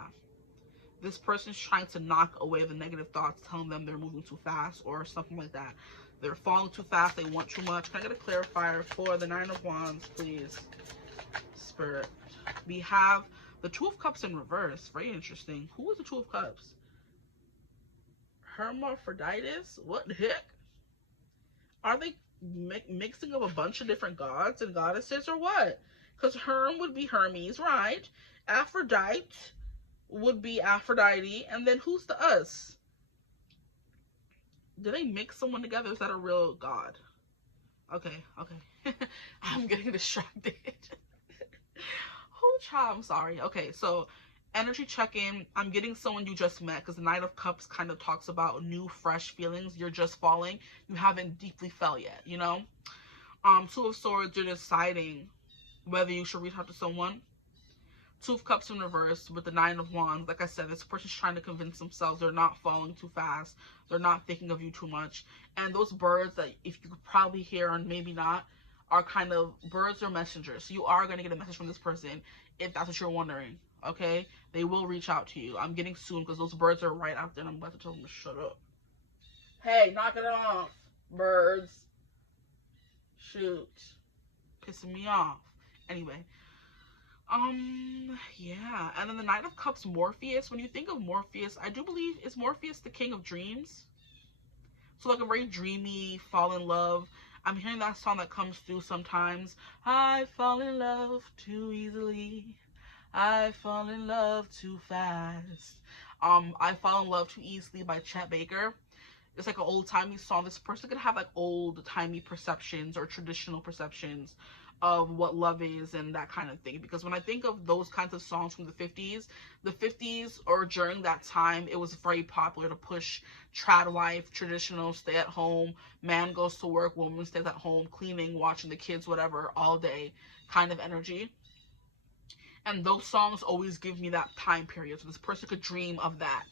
This person's trying to knock away the negative thoughts, telling them they're moving too fast or something like that. They're falling too fast. They want too much. Can I get a clarifier for the 9 of Wands, please? Spirit. We have the 2 of Cups in reverse. Very interesting. Who is the 2 of Cups? Hermaphroditus? What the heck? Are they mixing up a bunch of different gods and goddesses or what? Because Herm would be Hermes, right? Aphrodite would be Aphrodite. And then who's the us? Did they mix someone together? Is that a real god? Okay, okay. I'm getting distracted. Oh, child, I'm sorry. Okay, so energy check-in. I'm getting someone you just met because the Knight of Cups kind of talks about new, fresh feelings. You're just falling. You haven't deeply fell yet, you know? 2 of Swords, you're deciding whether you should reach out to someone. 2 of Cups in reverse with the 9 of Wands. Like I said, this person's trying to convince themselves they're not falling too fast. They're not thinking of you too much. And those birds that if you could probably hear and maybe not are kind of birds or messengers. So you are going to get a message from this person if that's what you're wondering. Okay? They will reach out to you. I'm getting soon because those birds are right out there and I'm about to tell them to shut up. Hey, knock it off, birds. Shoot. Pissing me off. Anyway. Yeah. And then the Knight of Cups, Morpheus. When you think of Morpheus, I do believe, is Morpheus the king of dreams? So like a very dreamy, fall in love. I'm hearing that song that comes through sometimes. I fall in love too easily. I fall in love too fast. I Fall in Love Too Easily by Chet Baker. It's like an old-timey song. This person could have like old-timey perceptions or traditional perceptions of what love is and that kind of thing. Because when I think of those kinds of songs from the 50s or during that time, it was very popular to push trad wife, traditional, stay at home, man goes to work, woman stays at home, cleaning, watching the kids, whatever, all day kind of energy. And those songs always give me that time period. So this person could dream of that.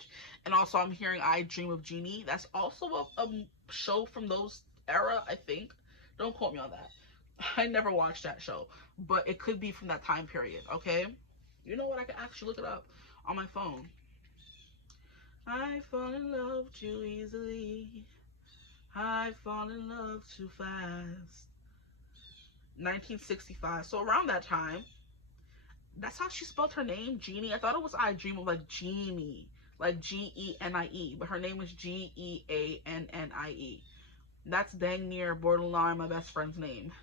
And also I'm hearing I Dream of Jeannie. That's also a show from those era, I think. Don't quote me on that. I never watched that show. But it could be from that time period, okay? You know what? I can actually look it up on my phone. I fall in love too easily. I fall in love too fast. 1965. So around that time, that's how she spelled her name, Jeannie. I thought it was I Dream of like Jeannie, like G-E-N-I-E, but her name is G-E-A-N-N-I-E. That's dang near borderline my best friend's name.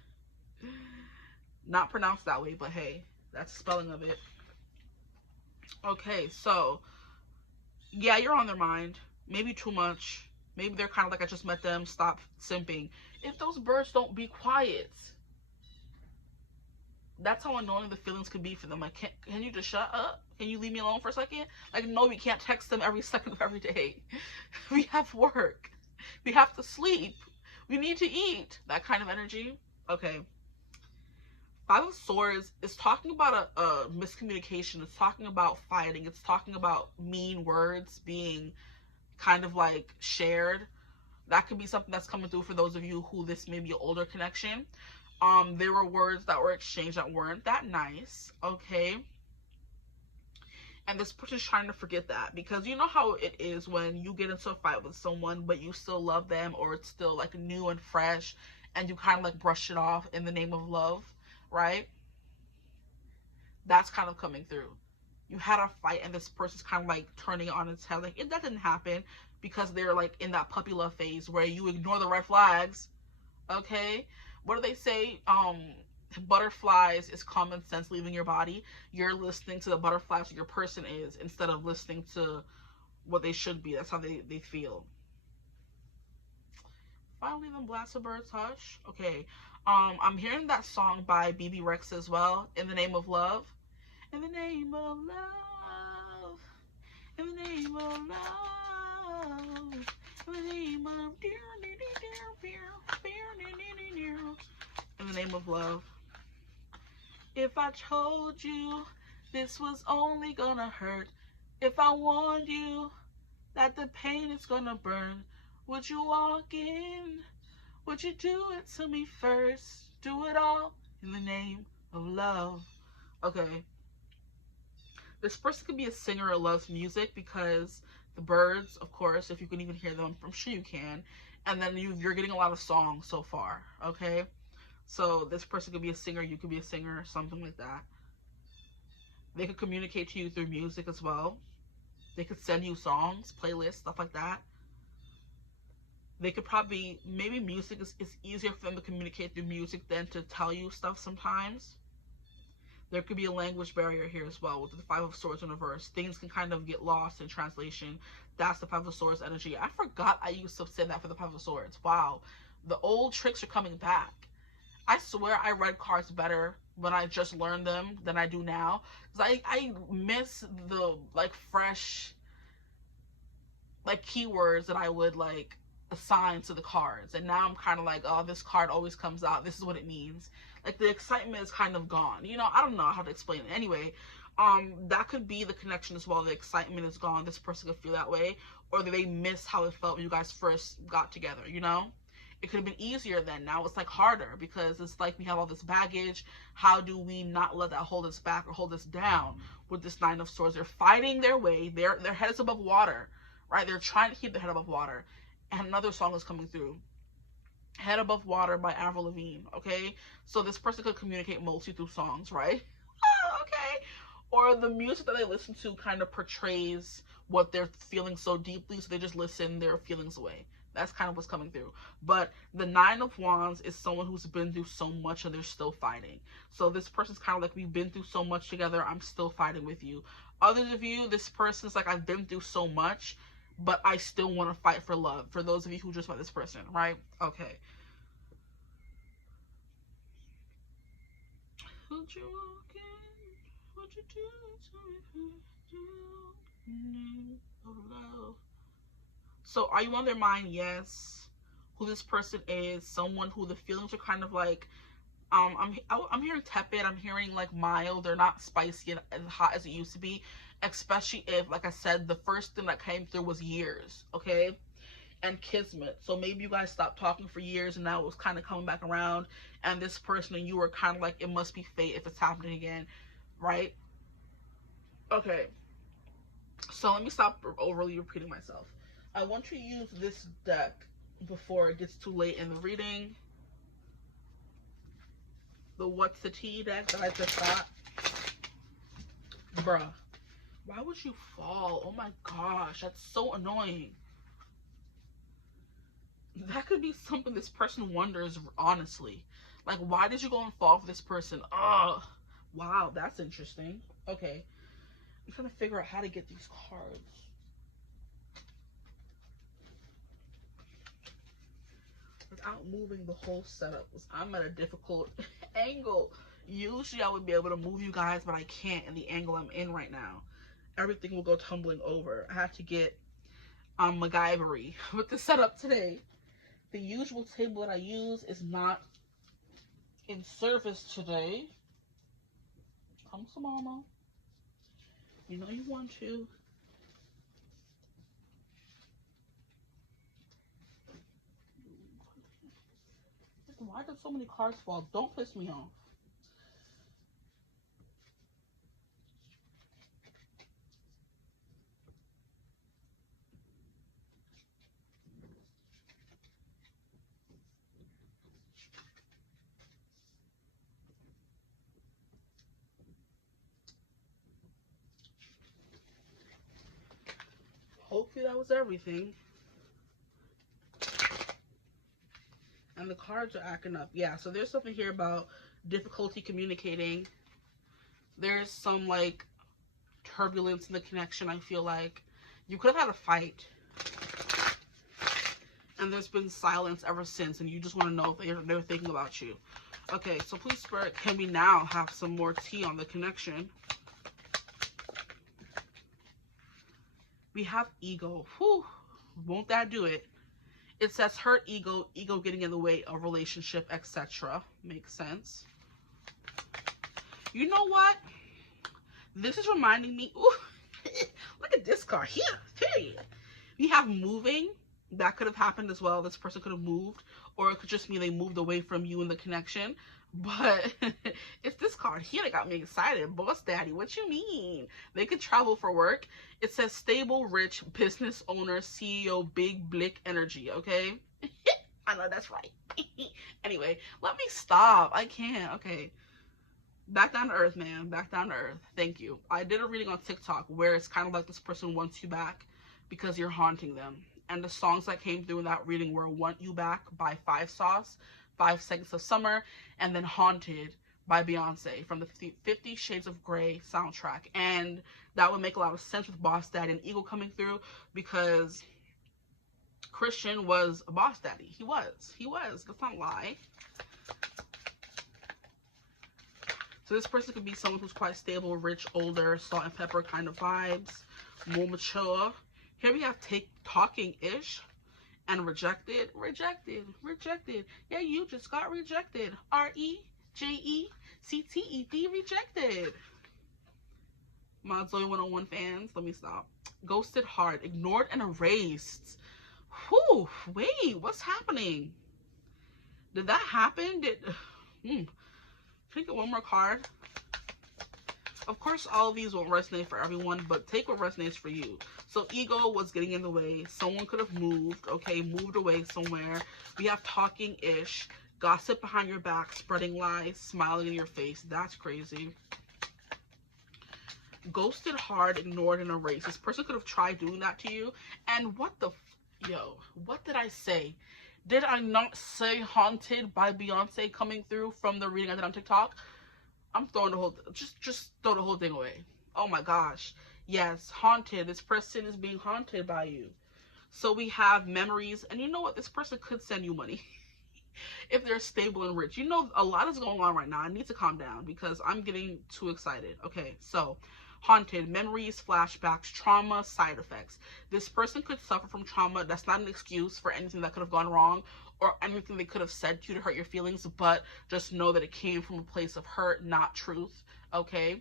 Not pronounced that way, but hey, that's the spelling of it. Okay, so yeah, you're on their mind. Maybe too much. Maybe they're kind of like, I just met them, stop simping. If those birds don't be quiet, that's how annoying the feelings could be for them. Like, can you just shut up? Can you leave me alone for a second? Like, no, we can't text them every second of every day. We have work. We have to sleep. We need to eat. That kind of energy. Okay. Five of Swords is talking about a miscommunication. It's talking about fighting. It's talking about mean words being kind of like shared. That could be something that's coming through for those of you who this may be an older connection. There were words that were exchanged that weren't that nice, okay? And this person's trying to forget that, because you know how it is when you get into a fight with someone, but you still love them, or it's still like new and fresh, and you kind of like brush it off in the name of love, right? That's kind of coming through. You had a fight and this person's kind of like turning it on its head, like that didn't happen, because they're like in that puppy love phase where you ignore the red flags, okay? What do they say? Butterflies is common sense leaving your body. You're listening to the butterflies your person is, instead of listening to what they should be. That's how they feel. Finally, them blast of birds, hush. Okay. I'm hearing that song by BB Rex as well, In the Name of Love. In the name of love. In the name of love. In the name of in the name of love. If I told you this was only gonna hurt, if I warned you that the pain is gonna burn, would you walk in? Would you do it to me first? Do it all in the name of love. Okay. This person could be a singer or loves music, because the birds, of course, if you can even hear them, I'm sure you can. And then you're getting a lot of songs so far, okay? So this person could be a singer, you could be a singer, something like that. They could communicate to you through music as well. They could send you songs, playlists, stuff like that. They could probably, maybe music is easier for them to communicate through music than to tell you stuff sometimes. There could be a language barrier here as well with the Five of Swords in reverse. Things can kind of get lost in translation. That's the Five of Swords energy. I forgot I used to say that for the Five of Swords. Wow. The old tricks are coming back. I swear I read cards better when I just learned them than I do now. Because I miss the, like, fresh, like, keywords that I would, like, assign to the cards. And now I'm kind of like, oh, this card always comes out. This is what it means. Like, the excitement is kind of gone. You know, I don't know how to explain it. Anyway, that could be the connection as well. The excitement is gone. This person could feel that way. Or they miss how it felt when you guys first got together, you know? It could have been easier then. Now it's like harder, because it's like we have all this baggage. How do we not let that hold us back or hold us down with this Nine of Swords? They're fighting their way. Their head is above water, right? They're trying to keep their head above water. And another song is coming through. Head Above Water by Avril Lavigne, okay? So this person could communicate mostly through songs, right? Okay. Or the music that they listen to kind of portrays what they're feeling so deeply, so they just listen their feelings away. That's kind of what's coming through. But the Nine of Wands is someone who's been through so much and they're still fighting. So this person's kind of like, we've been through so much together, I'm still fighting with you. Others of you, this person's like, I've been through so much, but I still want to fight for love. For those of you who just met this person, right? Okay. Would you walk in? Would you do it to me? Love. So are you on their mind? Yes. Who this person is, someone who the feelings are kind of like, I'm hearing tepid, I'm hearing like mild. They're not spicy and as hot as it used to be, especially if, like I said, the first thing that came through was years, okay? And kismet. So maybe you guys stopped talking for years and now it was kind of coming back around, and this person and you were kind of like, it must be fate if it's happening again, right? Okay. So let me stop overly repeating myself. I want you to use this deck before it gets too late in the reading. The What's the Tea deck that I just got. Bruh. Why would you fall? Oh my gosh. That's so annoying. That could be something this person wonders, honestly. Like, why did you go and fall for this person? Ugh. Wow, that's interesting. Okay. I'm trying to figure out how to get these cards. Without moving the whole setup, because I'm at a difficult angle. Usually I would be able to move you guys, but I can't in the angle I'm in right now. Everything will go tumbling over. I have to get MacGyvery with the setup today. The usual table that I use is not in service today. Come to mama. You know you want to. Why did so many cards fall? Don't piss me off. Hopefully that was everything. And the cards are acting up. Yeah, so there's something here about difficulty communicating. There's some, like, turbulence in the connection, I feel like. You could have had a fight. And there's been silence ever since, and you just want to know if they're thinking about you. Okay, so please, Spirit, can we now have some more tea on the connection? We have ego. Whew, won't that do it? It says hurt ego, ego getting in the way of relationship, etc. Makes sense. You know what? This is reminding me. Ooh, look at this card here. Period. We have moving. That could have happened as well. This person could have moved, or it could just mean they moved away from you in the connection. But it's this card here that got me excited. Boss daddy, what you mean? They could travel for work. It says stable, rich, business owner, CEO, big blick energy, okay? I know that's right. Anyway, let me stop. I can't. Okay. Back down to earth, man. Back down to earth. Thank you. I did a reading on TikTok where it's kind of like this person wants you back because you're haunting them. And the songs that came through in that reading were Want You Back by 5 Sauce, 5 Seconds of Summer, and then Haunted by Beyonce from the 50 Shades of Grey soundtrack. And that would make a lot of sense with Boss Daddy and Ego coming through, because Christian was a boss daddy. He was. Let's not lie. So this person could be someone who's quite stable, rich, older, salt and pepper kind of vibes, more mature. Here we have talking-ish and rejected. Yeah, you just got rejected. REJECTED, rejected. My Zoe 101 fans, let me stop. Ghosted hard, ignored and erased. Whew, wait, what's happening? Did that happen? Can I get one more card? Of course, all of these won't resonate for everyone, but take what resonates for you. So ego was getting in the way. Someone could have moved, okay, moved away somewhere. We have talking-ish, gossip behind your back, spreading lies, smiling in your face. That's crazy. Ghosted hard, ignored, and erased. This person could have tried doing that to you. And what the, what did I say? Did I not say Haunted by Beyonce coming through from the reading I did on TikTok? I'm throwing the whole, just throw the whole thing away. Oh my gosh. Yes, haunted. This person is being haunted by you. So we have memories. And you know what? This person could send you money if they're stable and rich. You know, a lot is going on right now. I need to calm down because I'm getting too excited. Okay, so haunted, memories, flashbacks, trauma, side effects. This person could suffer from trauma. That's not an excuse for anything that could have gone wrong or anything they could have said to you to hurt your feelings, but just know that it came from a place of hurt, not truth. Okay.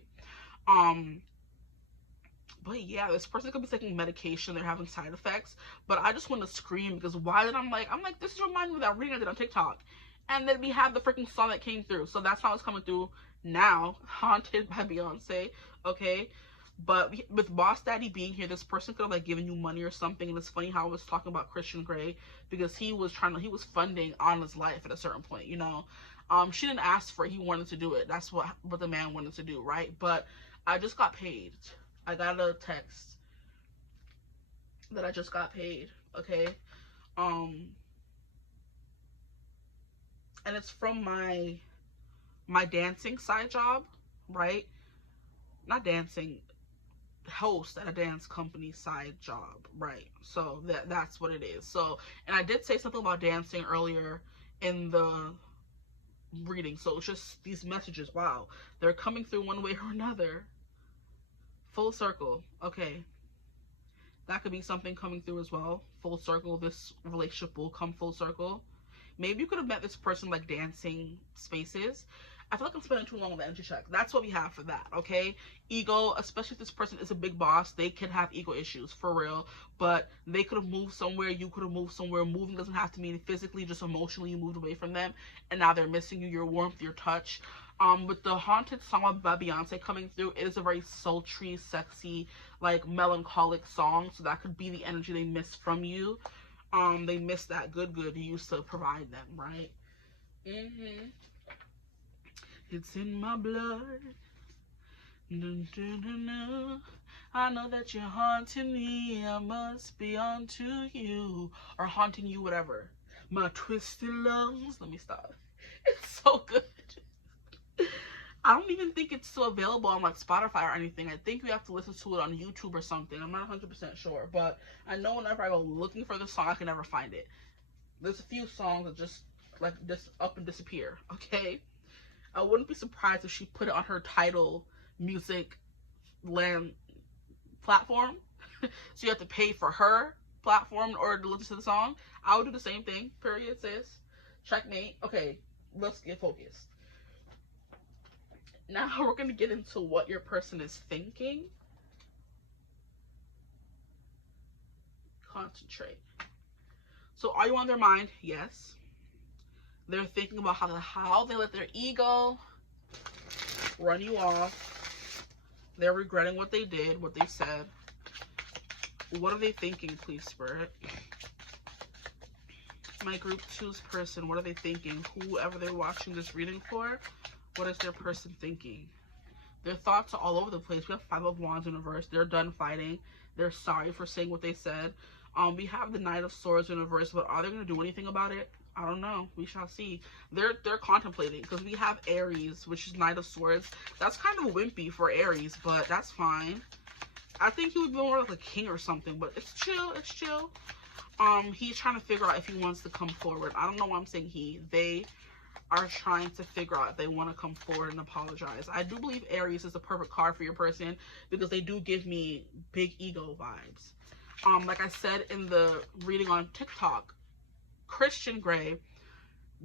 But yeah, this person could be taking medication. They're having side effects. But I just want to scream because why did I'm like, this is reminding me of that reading I did on TikTok. And then we have the freaking song that came through. So that's how it's coming through now. Haunted by Beyonce. Okay. But with Boss Daddy being here, this person could have like given you money or something. And it's funny how I was talking about Christian Grey because he was funding Anna's life at a certain point, you know. She didn't ask for it. He wanted to do it. That's what the man wanted to do, right? But I just got paid. I got a text that I just got paid, okay? And it's from my dancing side job, right? Not dancing, host at a dance company side job, right? So that's what it is. So, and I did say something about dancing earlier in the reading. So it's just these messages, wow, they're coming through one way or another. Full circle. Okay, that could be something coming through as well. Full circle. This relationship will come full circle. Maybe you could have met this person like dancing spaces. I feel like I'm spending too long on the energy check. That's what we have for that, okay? Ego, especially if this person is a big boss, they can have ego issues, for real. But they could have moved somewhere, you could have moved somewhere. Moving doesn't have to mean physically, just emotionally you moved away from them. And now they're missing you, your warmth, your touch. With the Haunted Song by Beyonce coming through, it is a very sultry, sexy, like melancholic song. So that could be the energy they miss from you. They miss that good you used to provide them, right? It's in my blood. Dun, dun, dun, dun. I know that you're haunting me. I must be onto you. Or haunting you, whatever. My twisted lungs. Let me stop. It's so good. I don't even think it's still available on like Spotify or anything. I think you have to listen to it on YouTube or something. I'm not 100% sure. But I know whenever I go looking for the song, I can never find it. There's a few songs that just like just up and disappear. Okay? I wouldn't be surprised if she put it on her Tidal music land platform. So you have to pay for her platform in order to listen to the song. I would do the same thing. Period, sis. Checkmate. Okay, let's get focused. Now we're going to get into what your person is thinking. Concentrate. So are you on their mind? Yes. They're thinking about how they let their ego run you off. They're regretting what they did, what they said. What are they thinking, please, Spirit? My group 2's person, what are they thinking? Whoever they're watching this reading for, what is their person thinking? Their thoughts are all over the place. We have 5 of Wands in reverse. They're done fighting. They're sorry for saying what they said. We have the Knight of Swords in reverse, but are they going to do anything about it? I don't know. We shall see. They're contemplating, because we have Aries, which is Knight of Swords. That's kind of wimpy for Aries, but that's fine. I think he would be more like a king or something, but it's chill. It's chill. He's trying to figure out if he wants to come forward. I don't know why I'm saying he. They are trying to figure out if they want to come forward and apologize. I do believe Aries is a perfect card for your person, because they do give me big ego vibes. Like I said in the reading on TikTok, Christian Grey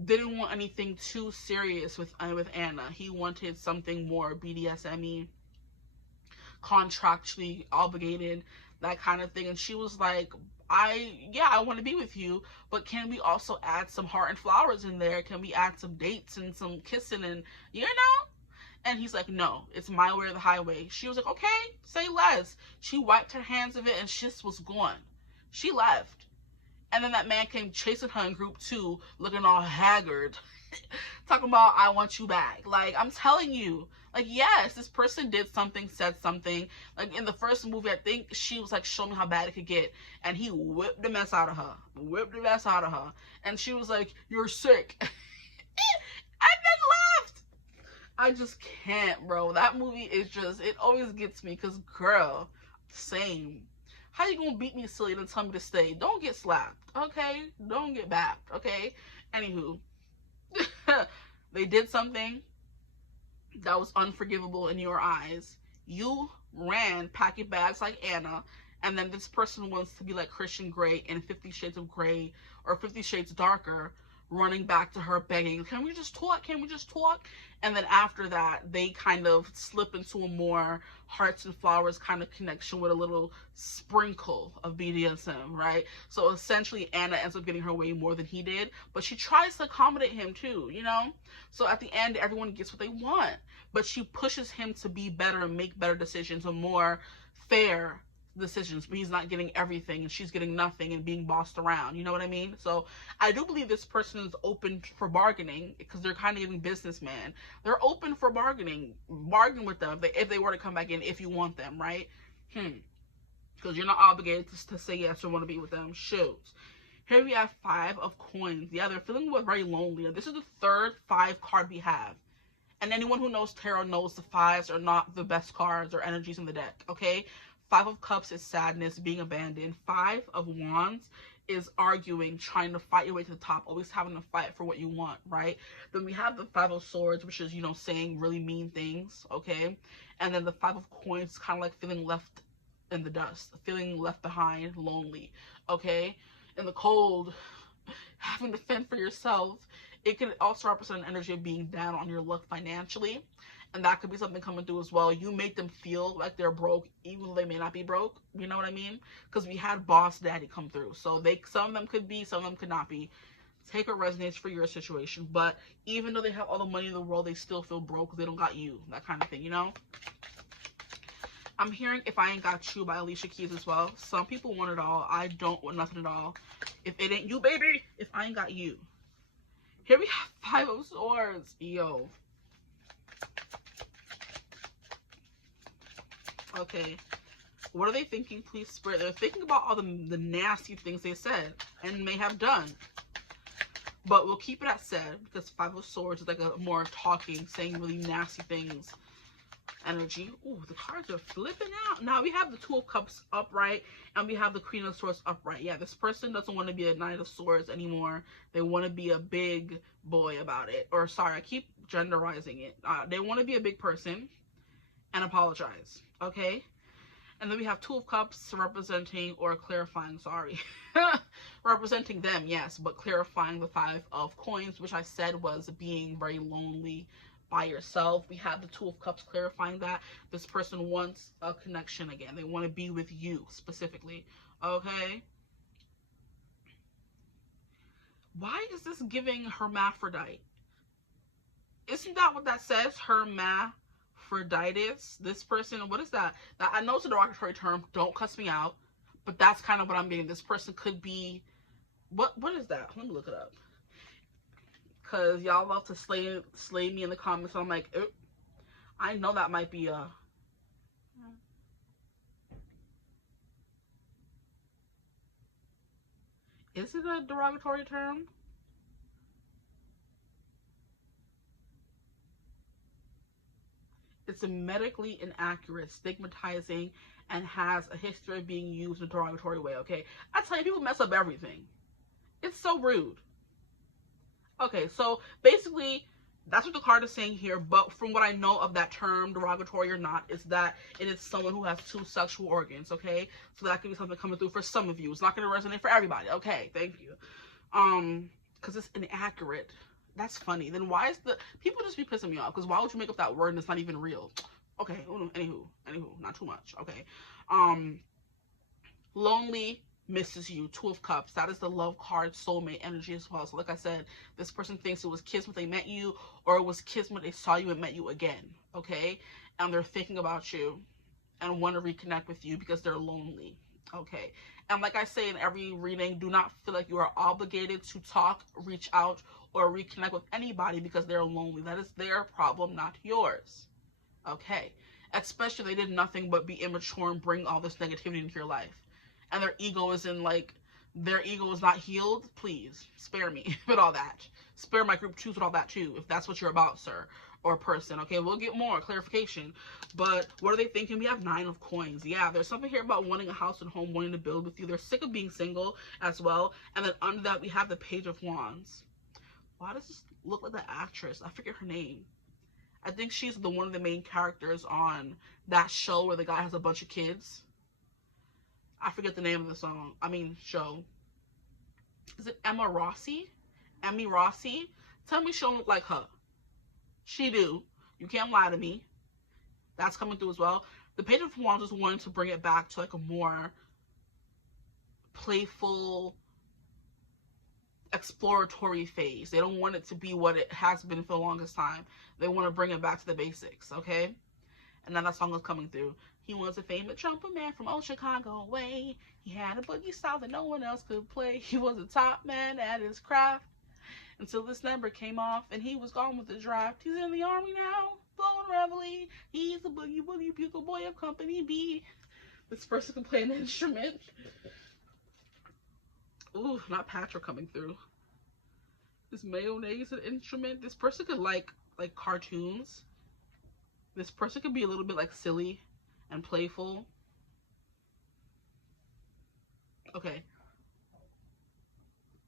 didn't want anything too serious with Anna. He wanted something more BDSM-y, contractually obligated, that kind of thing. And she was like, I want to be with you, but can we also add some heart and flowers in there? Can we add some dates and some kissing and, you know? And he's like, no, it's my way or the highway. She was like, okay, say less. She wiped her hands of it and shit was gone. She left. And then that man came chasing her in group 2, looking all haggard, talking about, I want you back. Like, I'm telling you, like, yes, this person did something, said something. Like, in the first movie, I think she was like, show me how bad it could get. And he whipped the mess out of her. Whipped the mess out of her. And she was like, you're sick. And then left. I just can't, bro. That movie is just, it always gets me, because, girl, same. How you gonna beat me silly and tell me to stay? Don't get slapped, okay? Don't get bapped, okay? Anywho, they did something that was unforgivable in your eyes. You ran, pack your bags like Anna, and then this person wants to be like Christian Grey in 50 Shades of Grey or 50 Shades Darker, running back to her begging, can we just talk? Can we just talk? And then after that, they kind of slip into a more hearts and flowers kind of connection with a little sprinkle of BDSM, right? So essentially, Anna ends up getting her way more than he did, but she tries to accommodate him too, you know? So at the end, everyone gets what they want, but she pushes him to be better and make better decisions and more fair decisions, but he's not getting everything and she's getting nothing and being bossed around, you know what I mean? So I do believe this person is open for bargaining, because they're kind of giving businessman. They're open for bargaining. Bargain with them if they were to come back in, if you want them, right? Because you're not obligated to say yes or want to be with them. Shoot. Here we have 5 of Coins. Yeah, they're feeling very lonely. This is the third 5 card we have. And anyone who knows tarot knows the 5s are not the best cards or energies in the deck, okay? 5 of Cups is sadness, being abandoned. 5 of Wands is arguing, trying to fight your way to the top, always having to fight for what you want, right? Then we have the 5 of Swords, which is, you know, saying really mean things, okay? And then the 5 of Coins, kind of like feeling left in the dust, feeling left behind, lonely, okay? In the cold, having to fend for yourself. It can also represent an energy of being down on your luck financially. And that could be something coming through as well. You make them feel like they're broke, even though they may not be broke. You know what I mean? Because we had boss daddy come through. So some of them could be, some of them could not be. Take what resonates for your situation. But even though they have all the money in the world, they still feel broke because they don't got you. That kind of thing, you know? I'm hearing If I Ain't Got You by Alicia Keys as well. Some people want it all. I don't want nothing at all. If it ain't you, baby. If I ain't got you. Here we have Five of Swords. Yo. Okay. What are they thinking, please, Spirit? They're thinking about all the nasty things they said and may have done. But we'll keep it at said, because Five of Swords is like a more talking, saying really nasty things energy. Ooh, the cards are flipping out. Now we have the Two of Cups upright, and we have the Queen of Swords upright. Yeah, this person doesn't want to be a Knight of Swords anymore. They want to be a big boy about it. Or, sorry, I keep genderizing it. They want to be a big person and apologize, okay? And then we have Two of Cups representing, or clarifying, sorry. Representing them, yes, but clarifying the Five of Coins, which I said was being very lonely by yourself. We have the Two of Cups clarifying that this person wants a connection again. They want to be with you specifically, okay? Why is this giving hermaphrodite? Isn't that what that says? Hermaphroditus? This person, what is that? I know it's a derogatory term. Don't cuss me out. But that's kind of what I'm getting. This person could be... What is that? Let me look it up. Because y'all love to slay me in the comments. So I'm like, I know that might be a... Is it a derogatory term? It's a medically inaccurate, stigmatizing, and has a history of being used in a derogatory way, okay? I tell you, people mess up everything. It's so rude. Okay, so basically, that's what the card is saying here, but from what I know of that term, derogatory or not, is that it is someone who has two sexual organs, okay? So that could be something coming through for some of you. It's not going to resonate for everybody, okay? Thank you. Because it's inaccurate. That's funny. Then why is people just be pissing me off? Because why would you make up that word and it's not even real? Okay, anywho, not too much, okay? Lonely, misses you. Two of Cups. That is the love card, soulmate energy as well. So like I said, this person thinks it was kismet they met you, or it was kismet they saw you and met you again, okay? And they're thinking about you and want to reconnect with you because they're lonely, okay? And like I say in every reading, do not feel like you are obligated to talk, reach out, or reconnect with anybody because they're lonely. That is their problem, not yours, okay? Especially if they did nothing but be immature and bring all this negativity into your life. And their ego is not healed, please spare me with all that. Spare my group twos with all that too, if that's what you're about, sir or person. Okay, we'll get more clarification. But what are they thinking? We have Nine of Coins. Yeah, there's something here about wanting a house and home, wanting to build with you. They're sick of being single as well. And then under that, we have the Page of Wands. Why does this look like the actress? I forget her name. I think she's one of the main characters on that show where the guy has a bunch of kids. I forget the name of the show. Is it Emma Rossi? Emmy Rossi? Tell me she don't look like her. She do. You can't lie to me. That's coming through as well. The Page of Wands is wanting to bring it back to like a more playful, exploratory phase. They don't want it to be what it has been for the longest time. They want to bring it back to the basics, okay? And then that song is coming through. He was a famous trumpet man from old Chicago way. He had a boogie style that no one else could play. He was a top man at his craft until this number came off and he was gone with the draft. He's in the army now, blowing reveille. He's a boogie woogie bugle boy of Company B. This person can play an instrument. Ooh, not Patrick coming through. Is mayonnaise an instrument? This person could like cartoons. This person could be a little bit like silly and playful. Okay.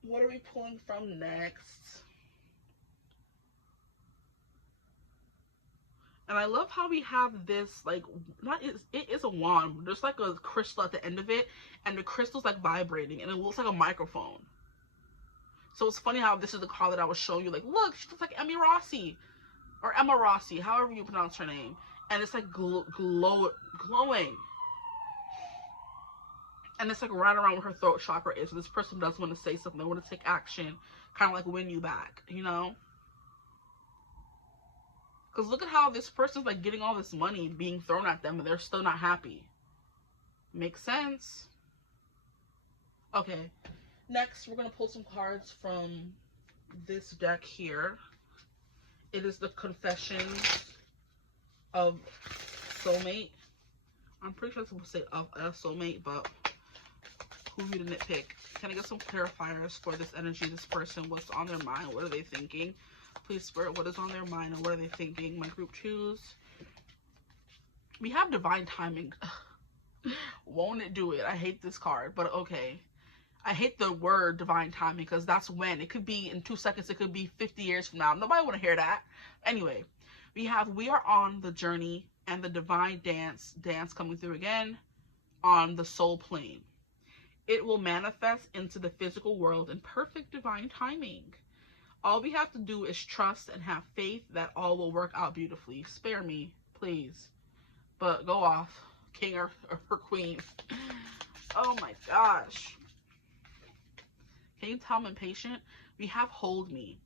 What are we pulling from next? And I love how we have this, like, it is a wand. There's like a crystal at the end of it, and the crystal's like vibrating, and it looks like a microphone. So it's funny how this is the card that I was showing you. Like, look, she looks like Emmy Rossi. Or Emma Rossi, however you pronounce her name. And it's like glowing. And it's like right around where her throat chakra is. So this person does want to say something. They want to take action. Kind of like win you back, you know? Because look at how this person's like getting all this money being thrown at them and they're still not happy. Makes sense. Okay. Next, we're going to pull some cards from this deck here. It is the Confessions of Soulmate. I'm pretty sure I'm supposed to say of a soulmate, but who you to nitpick? Can I get some clarifiers for this energy, this person? What's on their mind? What are they thinking? Please, Spirit, what is on their mind and what are they thinking? My group twos. We have divine timing. Won't it do it? I hate this card, but okay. I hate the word divine timing because that's when. It could be in 2 seconds. It could be 50 years from now. Nobody want to hear that. Anyway, we are on the journey and the divine dance coming through again on the soul plane. It will manifest into the physical world in perfect divine timing. All we have to do is trust and have faith that all will work out beautifully. Spare me, please. But go off, king or queen. Oh my gosh. Can you tell I'm impatient? We have hold me.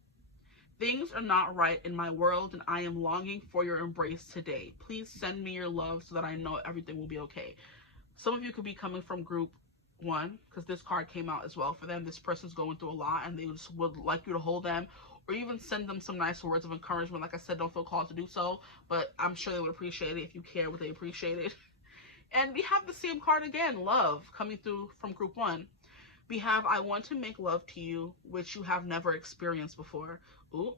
Things are not right in my world and I am longing for your embrace today. Please send me your love so that I know everything will be okay. Some of you could be coming from group 1 because this card came out as well for them. This person's going through a lot and they just would like you to hold them or even send them some nice words of encouragement. Like I said, don't feel called to do so, but I'm sure they would appreciate it if you care what they appreciate it. And we have the same card again, love, coming through from group 1. We have, I want to make love to you, which you have never experienced before. Ooh,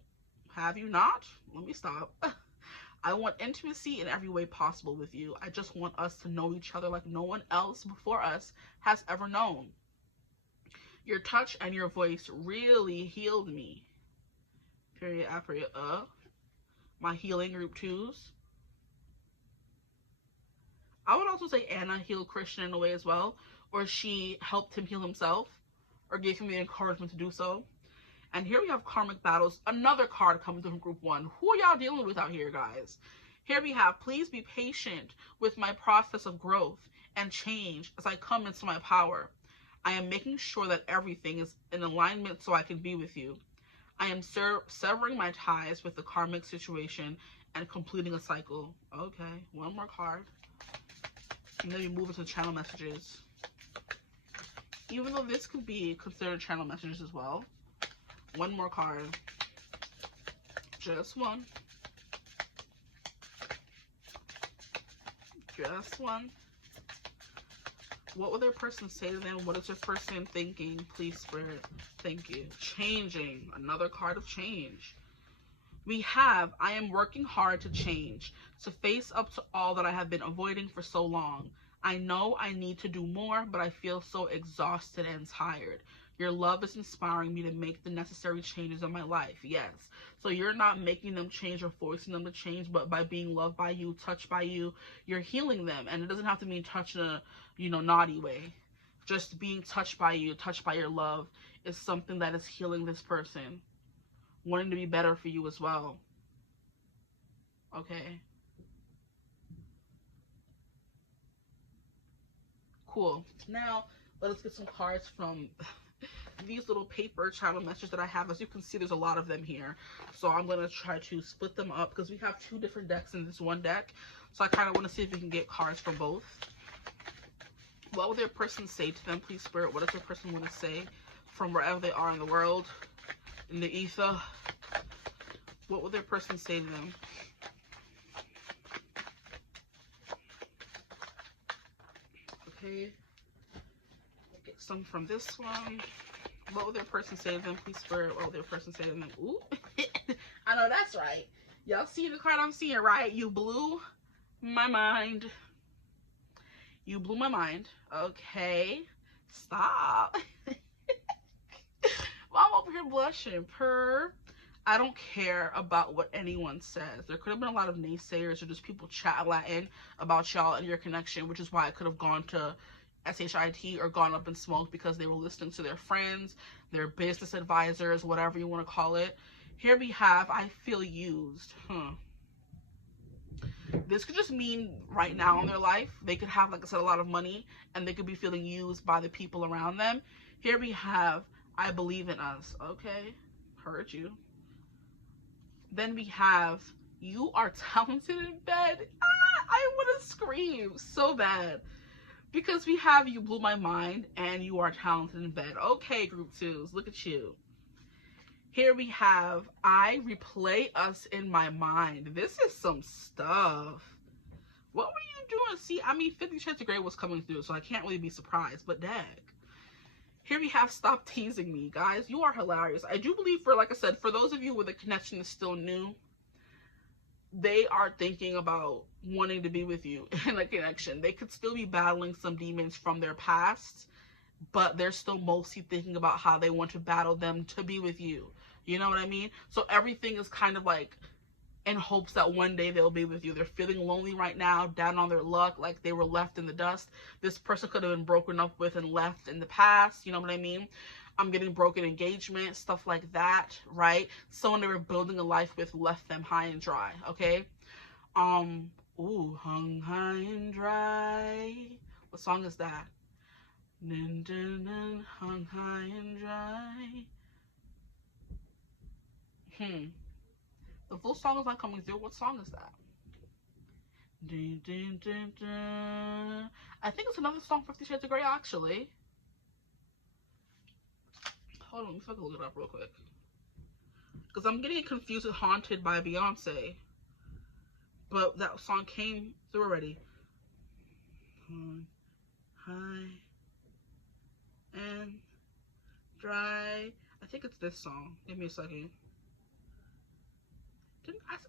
have you not? Let me stop. I want intimacy in every way possible with you. I just want us to know each other like no one else before us has ever known. Your touch and your voice really healed me. Period, period, my healing group 2s. I would also say Anna healed Christian in a way as well. Or she helped him heal himself. Or gave him the encouragement to do so. And here we have Karmic Battles. Another card coming through from group 1. Who are y'all dealing with out here, guys? Here we have, please be patient with my process of growth and change as I come into my power. I am making sure that everything is in alignment so I can be with you. I am severing my ties with the karmic situation and completing a cycle. Okay, one more card. And then we move into channel messages. Even though this could be considered channel messages as well. One more card. Just one. Just one. What will their person say to them? What is their person thinking? Please, Spirit. Thank you. Changing. Another card of change. We have, I am working hard to change, to face up to all that I have been avoiding for so long. I know I need to do more, but I feel so exhausted and tired. Your love is inspiring me to make the necessary changes in my life. Yes. So you're not making them change or forcing them to change, but by being loved by you, touched by you, you're healing them. And it doesn't have to mean touch in a, naughty way. Just being touched by you, touched by your love is something that is healing this person. Wanting to be better for you as well. Okay. Cool. Now, let us get some cards from these little paper channel messages that I have. As you can see, there's a lot of them here. So I'm going to try to split them up because we have 2 different decks in this one deck. So I kind of want to see if we can get cards from both. What will their person say to them? Please, Spirit, what does their person want to say from wherever they are in the world, in the ether? What will their person say to them? Okay. Get some from this one. What will their person say to them? Please, Spirit, what will their person say to them? Ooh. I know that's right. Y'all see the card I'm seeing, right? You blew my mind. You blew my mind. Okay. Stop. Well, I'm over here blushing. I don't care about what anyone says. There could have been a lot of naysayers or just people chat Latin about y'all and your connection, which is why I could have gone to SHIT, or gone up in smoke because they were listening to their friends, their business advisors, whatever you want to call it. Here we have, I feel used. This could just mean right now in their life, they could have, like I said, a lot of money, and they could be feeling used by the people around them. Here we have, I believe in us. Okay, heard you. Then we have, you are talented in bed. I want to scream so bad. Because we have, you blew my mind, and you are talented in bed. Okay, group twos, look at you. Here we have, I replay us in my mind. This is some stuff. What were you doing? See, I mean, 50 Shades of Grey was coming through, so I can't really be surprised, but dag. Here we have, stop teasing me. Guys, you are hilarious. I do believe, for, like I said, for those of you where the connection is still new, they are thinking about wanting to be with you in a connection. They could still be battling some demons from their past, but they're still mostly thinking about how they want to battle them to be with you. You know what I mean? So everything is kind of like in hopes that one day they'll be with you. They're feeling lonely right now, down on their luck, like they were left in the dust. This person could have been broken up with and left in the past. You know what I mean? I'm getting broken engagement, stuff like that, right? Someone they were building a life with left them high and dry, okay? Ooh, hung high and dry. What song is that? Dun, dun, dun, hung high and dry. The full song is not coming through. What song is that? Dun, dun, dun, dun. I think it's another song, 50 Shades of Grey, actually. Hold on, let me see if I can look it up real quick. Because I'm getting confused with Haunted by Beyonce. But that song came through already. High and dry. I think it's this song. Give me a second.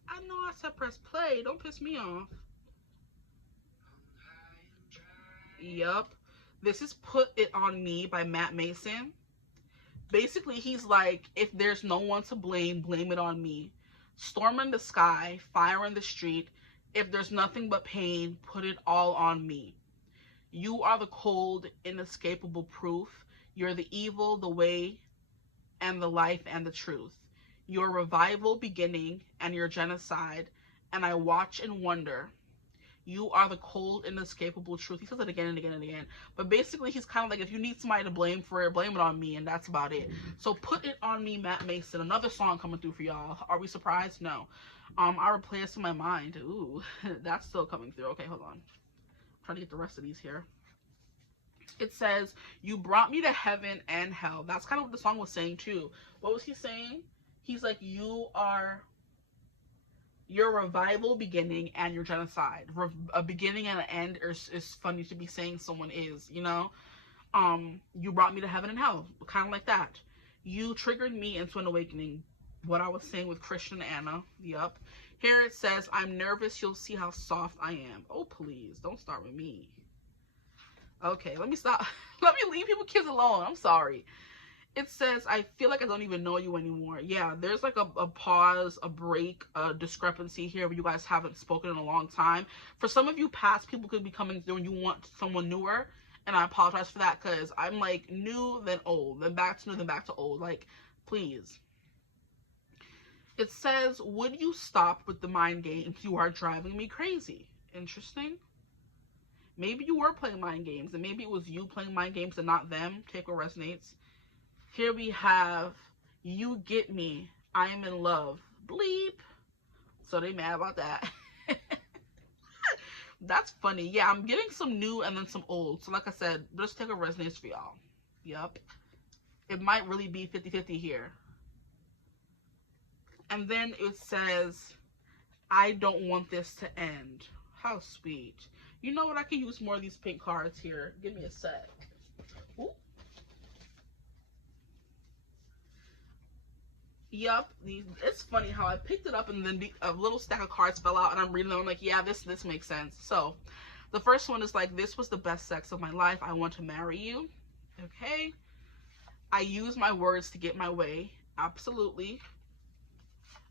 I know I said press play. Don't piss me off. Yup. This is Put It On Me by Matt Mason. Basically, he's like, if there's no one to blame, blame it on me. Storm in the sky, fire in the street. If there's nothing but pain, put it all on me. You are the cold, inescapable proof. You're the evil, the way, and the life, and the truth. Your revival beginning and your genocide, and I watch and wonder. You are the cold, inescapable truth. He says it again and again and again. But basically, he's kind of like, if you need somebody to blame for it, blame it on me, and that's about it. So Put It On Me, Matt Mason. Another song coming through for y'all. Are we surprised? No. I replay us in my mind. Ooh, that's still coming through. Okay, hold on. I'm trying to get the rest of these here. It says, you brought me to heaven and hell. That's kind of what the song was saying, too. What was he saying? He's like, you are your revival beginning and your genocide. A beginning and an end is funny to be saying someone is, you know? You brought me to heaven and hell. Kind of like that. You triggered me into an awakening. What I was saying with Christian and Anna. Yup. Here it says, I'm nervous. You'll see how soft I am. Oh, please. Don't start with me. Okay, let me stop. Let me leave people kids alone. I'm sorry. It says, I feel like I don't even know you anymore. Yeah, there's like a pause, a break, a discrepancy here where you guys haven't spoken in a long time. For some of you, past people could be coming through and you want someone newer. And I apologize for that because I'm like new, then old, then back to new, then back to old. Like, please. It says, would you stop with the mind games? You are driving me crazy. Interesting. Maybe you were playing mind games and maybe it was you playing mind games and not them. Take what resonates. Here we have, you get me, I am in love. Bleep. So they mad about that. That's funny. Yeah, I'm getting some new and then some old. So like I said, just take what resonates for y'all. Yup. It might really be 50-50 here. And then it says, I don't want this to end. How sweet. You know what? I can use more of these pink cards here. Give me a sec. Ooh. Yup, it's funny how I picked it up and then a little stack of cards fell out and I'm reading them. I'm like, yeah, this makes sense. So the first one is like, this was the best sex of my life. I want to marry you. Okay. I use my words to get my way. Absolutely.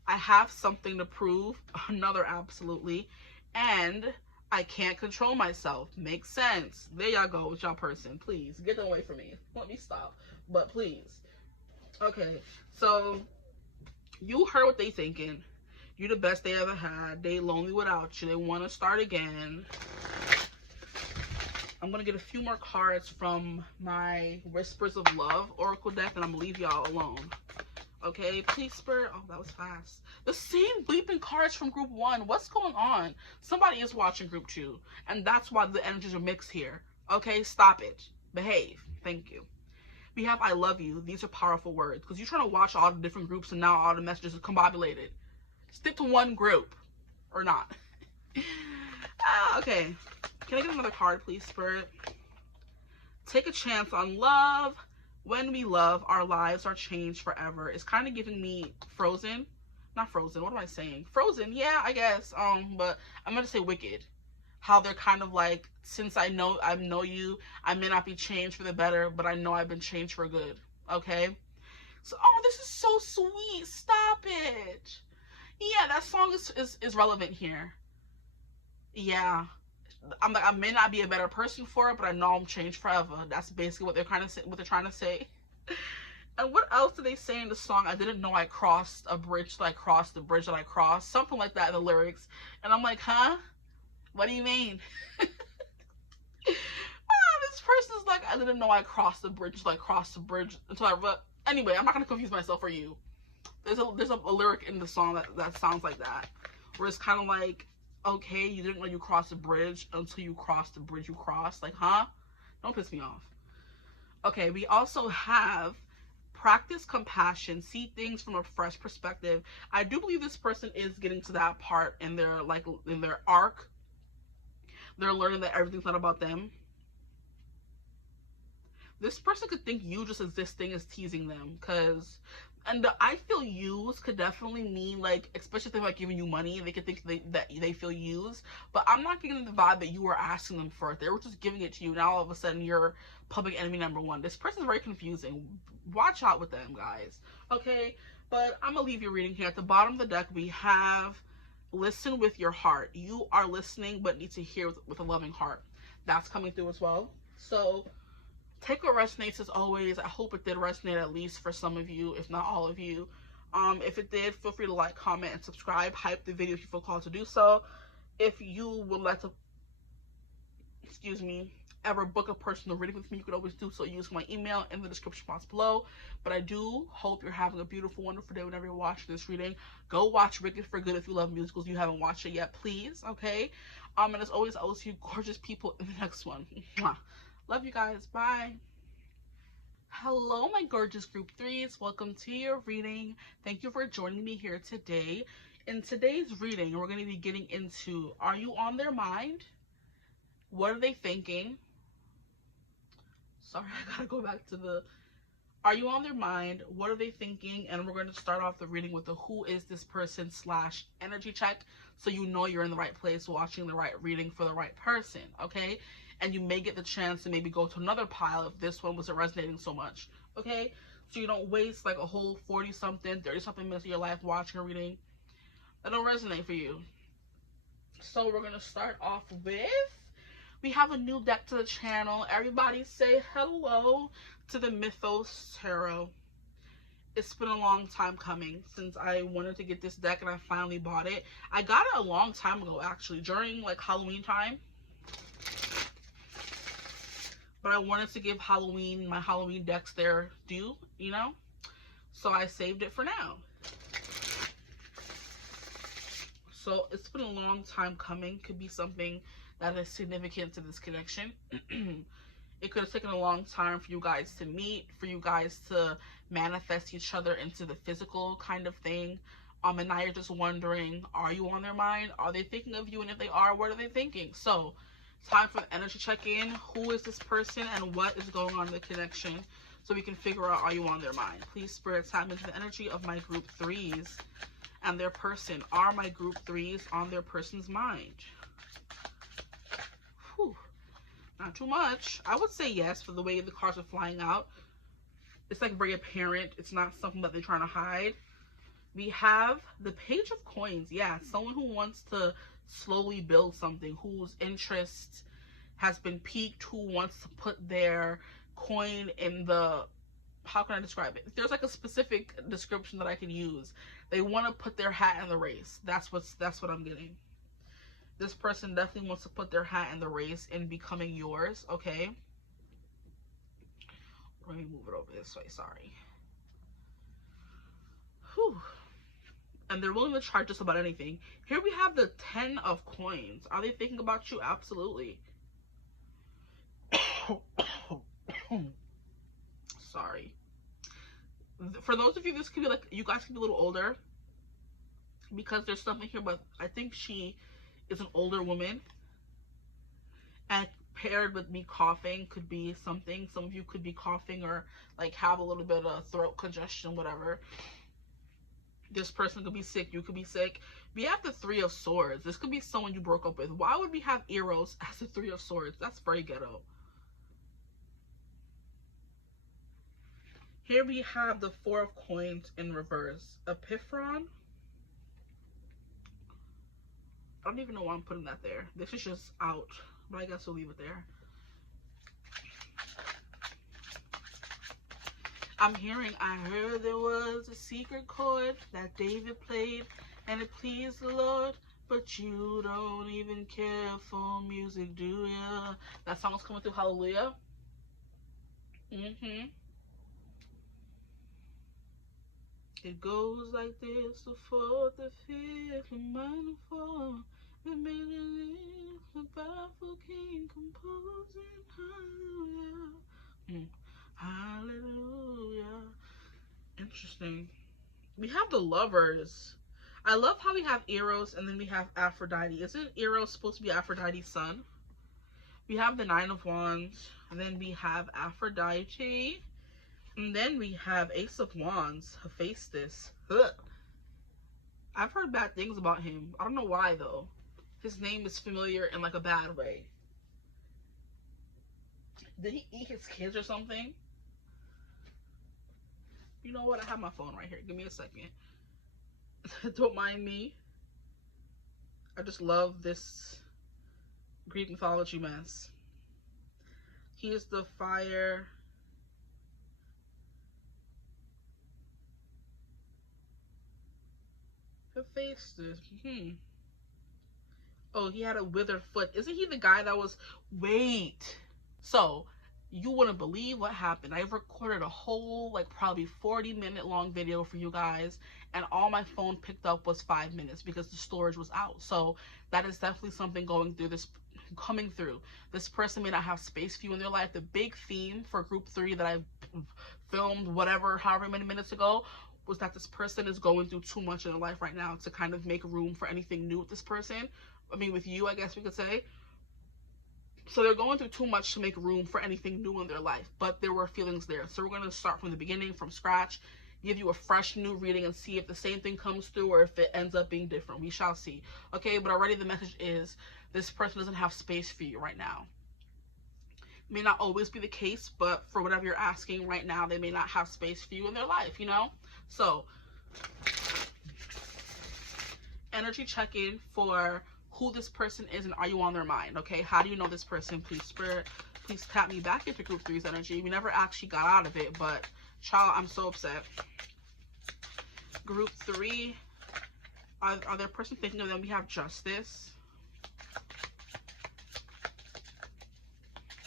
I have something to prove. Another absolutely. And I can't control myself. Makes sense. There y'all go with y'all person. Please, get them away from me. Let me stop. But please. Okay, so you heard what they thinking. You the best they ever had. They lonely without you. They want to start again. I'm going to get a few more cards from my Whispers of Love Oracle deck, and I'm going to leave y'all alone. Okay, please, Spirit. Oh, that was fast. The same bleeping cards from group 1. What's going on? Somebody is watching group 2, and that's why the energies are mixed here. Okay, stop it. Behave. Thank you. We have I love you. These are powerful words, because you're trying to watch all the different groups, and now all the messages are combobulated. Stick to one group, or not. Okay. Can I get another card, please, Spirit? Take a chance on love. When we love, our lives are changed forever. It's kind of giving me Frozen. Not Frozen. What am I saying? Frozen. Yeah, I guess. But I'm going to say Wicked. How they're kind of like, since I know you, I may not be changed for the better, but I know I've been changed for good. Okay? So, oh, this is so sweet. Stop it. Yeah, that song is relevant here. Yeah. I'm like, I may not be a better person for it, but I know I'm changed forever. That's basically what they're trying to say. And what else do they say in the song? I didn't know I crossed a bridge till I crossed the bridge that I crossed. Something like that in the lyrics. And I'm like, huh? What do you mean? This person's like, I didn't know I crossed the bridge till I crossed the bridge until I... Anyway, I'm not going to confuse myself for you. There's a lyric in the song that sounds like that. Where it's kind of like, okay, you didn't know you crossed the bridge until you crossed the bridge you crossed. Like, huh? Don't piss me off. Okay, we also have practice compassion, see things from a fresh perspective. I do believe this person is getting to that part in their arc. They're learning that everything's not about them. This person could think you just existing is teasing them, because, and the I feel used could definitely mean, like, especially if they're like giving you money, they could think that they feel used. But I'm not getting the vibe that you were asking them for it. They were just giving it to you. Now all of a sudden you're public enemy number 1. This person's very confusing. Watch out with them, guys. Okay, but I'm gonna leave your reading here. At the bottom of the deck we have listen with your heart. You are listening but need to hear with a loving heart. That's coming through as well. So take what resonates as always. I hope it did resonate at least for some of you, if not all of you. If it did, feel free to like, comment, and subscribe. Hype the video if you feel called to do so. If you would like to, ever book a personal reading with me, you could always do so using my email in the description box below. But I do hope you're having a beautiful, wonderful day whenever you're watching this reading. Go watch Wicked for Good if you love musicals. You haven't watched it yet, please. Okay? And as always, I will see you gorgeous people in the next one. Mwah. Love you guys. Bye. Hello, my gorgeous group 3s. Welcome to your reading. Thank you for joining me here today. In today's reading, we're going to be getting into, are you on their mind? What are they thinking? Sorry, I gotta go back to the, are you on their mind? What are they thinking? And we're going to start off the reading with the who is this person / energy check, so you know you're in the right place, watching the right reading for the right person, okay? And you may get the chance to maybe go to another pile if this one wasn't resonating so much, okay? So you don't waste like a whole 40-something, 30-something minutes of your life watching a reading that don't resonate for you. So we're going to start off with, we have a new deck to the channel. Everybody say hello to the Mythos Tarot. It's been a long time coming since I wanted to get this deck, and I finally bought it. I got it a long time ago, actually, during like Halloween time. But I wanted to give my Halloween decks their due, you know? So I saved it for now. So it's been a long time coming. Could be something that is significant to this connection. It could have taken a long time for you guys to meet, for you guys to manifest each other into the physical kind of thing. And now you're just wondering, are you on their mind? Are they thinking of you? And if they are, what are they thinking? So time for the energy check-in. Who is this person and what is going on in the connection, so we can figure out, are you on their mind? Please, Spirit, tap into the energy of my group 3s and their person. Are my group 3s on their person's mind? Whew. Not too much. I would say yes for the way the cards are flying out. It's like very apparent. It's not something that they're trying to hide. We have the Page of Coins. Yeah, someone who wants to slowly build something, whose interest has been piqued, who wants to put their coin in the, how can I describe it? If there's like a specific description that I can use, they want to put their hat in the race. That's what I'm getting. This person definitely wants to put their hat in the race in becoming yours, okay? Let me move it over this way, sorry. Whew. And they're willing to try just about anything. Here we have the 10 of coins. Are they thinking about you? Absolutely. Sorry. For those of you, this could be like, you guys could be a little older, because there's something here, but I think she is an older woman. And paired with me coughing could be something. Some of you could be coughing or like have a little bit of throat congestion, whatever. This person could be sick. You could be sick. We have the 3 of Swords. This could be someone you broke up with. Why would we have Eros as the 3 of Swords? That's very ghetto. Here we have the 4 of Coins in reverse. Epiphron. I don't even know why I'm putting that there. This is just out. But I guess we'll leave it there. I'm hearing, I heard there was a secret chord that David played and it pleased the Lord, but you don't even care for music, do ya? That song's coming through, hallelujah. It goes like this: the 4th, the 5th, the minor 4, the major, the powerful king composing, hallelujah. Hallelujah. Interesting. We have the Lovers. I love how we have Eros and then we have Aphrodite. Isn't Eros supposed to be Aphrodite's son? We have the 9 of Wands, and then we have Aphrodite, and then we have Ace of Wands, Hephaestus. Ugh. I've heard bad things about him. I don't know why though. His name is familiar in like a bad way. Did he eat his kids or something? You know what? I have my phone right here. Give me a second. Don't mind me. I just love this Greek mythology mess. He is the fire. Hephaestus. Oh, he had a withered foot. Isn't he the guy that was... Wait. So, you wouldn't believe what happened. I recorded a whole, like, probably 40-minute long video for you guys, and all my phone picked up was 5 minutes because the storage was out. So, that is definitely something coming through. This person may not have space for you in their life. The big theme for group 3 that I filmed, however many minutes ago, was that this person is going through too much in their life right now to kind of make room for anything new with this person. I mean, with you, I guess we could say. So they're going through too much to make room for anything new in their life, but there were feelings there. So we're going to start from the beginning, from scratch, give you a fresh new reading and see if the same thing comes through or if it ends up being different. We shall see. Okay, but already the message is this person doesn't have space for you right now. It may not always be the case, but for whatever you're asking right now, they may not have space for you in their life, you know? So, energy check-in for who this person is and are you on their mind, okay? How do you know this person? Please, Spirit, please tap me back into group 3's energy. We never actually got out of it, but child, I'm so upset. Group 3, are their person thinking of them? We have Justice.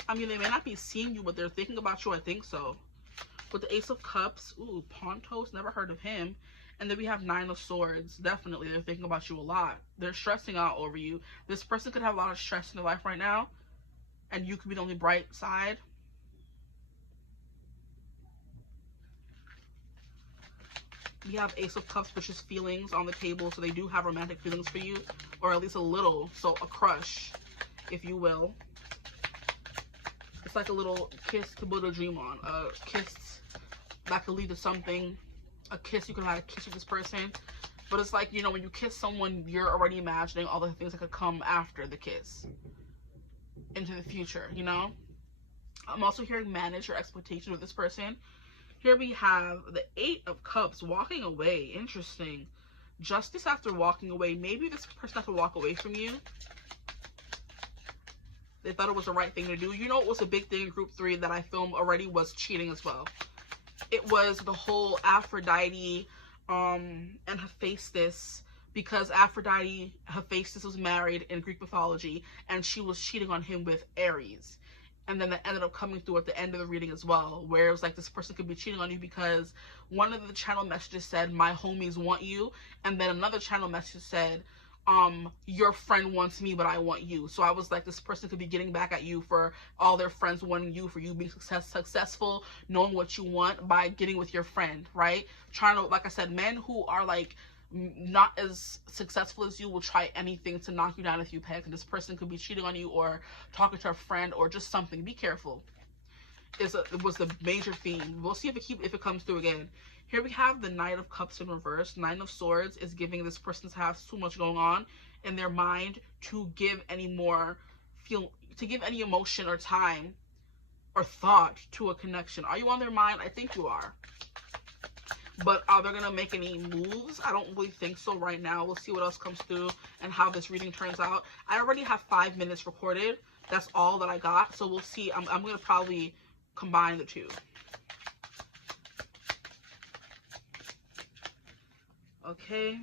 I mean, they may not be seeing you, but they're thinking about you. I think so. With the Ace of Cups, ooh, Pontos, never heard of him. And then we have 9 of Swords. Definitely, they're thinking about you a lot. They're stressing out over you. This person could have a lot of stress in their life right now, and you could be the only bright side. We have Ace of Cups, which is feelings on the table, so they do have romantic feelings for you, or at least a little, so a crush, if you will. It's like a little kiss to build a dream on, a kiss that could lead to something, a kiss, you could have a kiss with this person, but it's like, you know, when you kiss someone, you're already imagining all the things that could come after the kiss, into the future, you know? I'm also hearing manage your expectations with this person. Here we have the 8 of Cups, walking away. Interesting. Justice after walking away. Maybe this person has to walk away from you. They thought it was the right thing to do. You know, it was a big thing in group 3 that I filmed already was cheating as well. It was the whole Aphrodite and Hephaestus, because Aphrodite, Hephaestus was married in Greek mythology, and she was cheating on him with Aries. And then that ended up coming through at the end of the reading as well, where it was like this person could be cheating on you because one of the channel messages said, my homies want you, and then another channel message said, your friend wants me, but I want you. So I was like, this person could be getting back at you for all their friends wanting you, for you being successful, knowing what you want by getting with your friend, right? Trying to, like I said, men who are like not as successful as you will try anything to knock you down a few pegs. And this person could be cheating on you or talking to a friend or just something. Be careful. It was the major theme. We'll see if it comes through again. Here we have the Knight of Cups in reverse. Nine of Swords is giving this person to have too much going on in their mind to give any emotion or time or thought to a connection. Are you on their mind? I think you are. But are they going to make any moves? I don't really think so right now. We'll see what else comes through and how this reading turns out. I already have 5 minutes recorded. That's all that I got. So we'll see. I'm going to probably combine the two. Okay.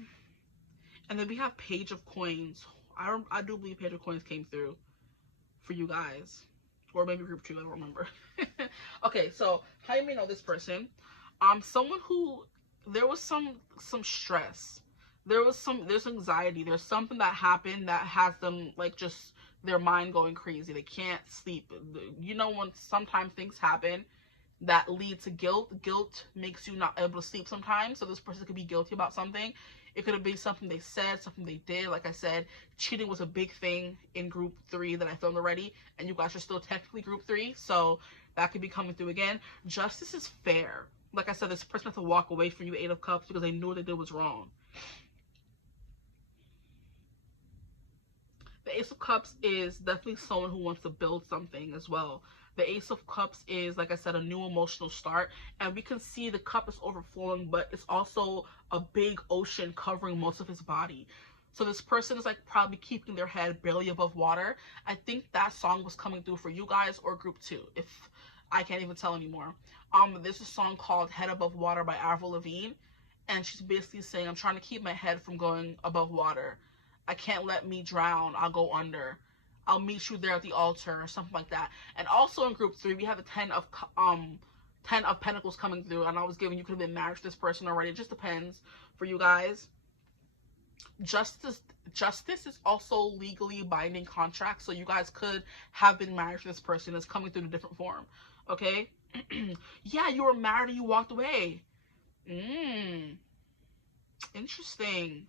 And then we have Page of Coins. I do believe Page of Coins came through for you guys. Or maybe group 2. I don't remember. Okay. So how you may know this person? Someone who, there was some stress, there's anxiety, there's something that happened that has them like just their mind going crazy. They can't sleep. You know, when sometimes things happen that lead to guilt makes you not able to sleep sometimes. So this person could be guilty about something. It could have been something they said, something they did. Like I said, cheating was a big thing in group 3 that I filmed already, and you guys are still technically group 3, so that could be coming through again. Justice is fair. Like I said, this person has to walk away from you, 8 of Cups, because they knew what they did was wrong. The Ace of Cups is definitely someone who wants to build something as well. The Ace of Cups is, like I said, a new emotional start. And we can see the cup is overflowing, but it's also a big ocean covering most of his body. So this person is like probably keeping their head barely above water. I think that song was coming through for you guys or group 2. If I can't even tell anymore. There's a song called Head Above Water by Avril Lavigne, and she's basically saying, I'm trying to keep my head from going above water. I can't let me drown. I'll go under. I'll meet you there at the altar, or something like that. And also in group 3, we have the 10 of Pentacles coming through, and I was giving, you could have been married to this person already. It just depends for you guys. Justice is also legally binding contract, so you guys could have been married to this person. It's coming through in a different form. Okay. Yeah, you were married and you walked away. Interesting.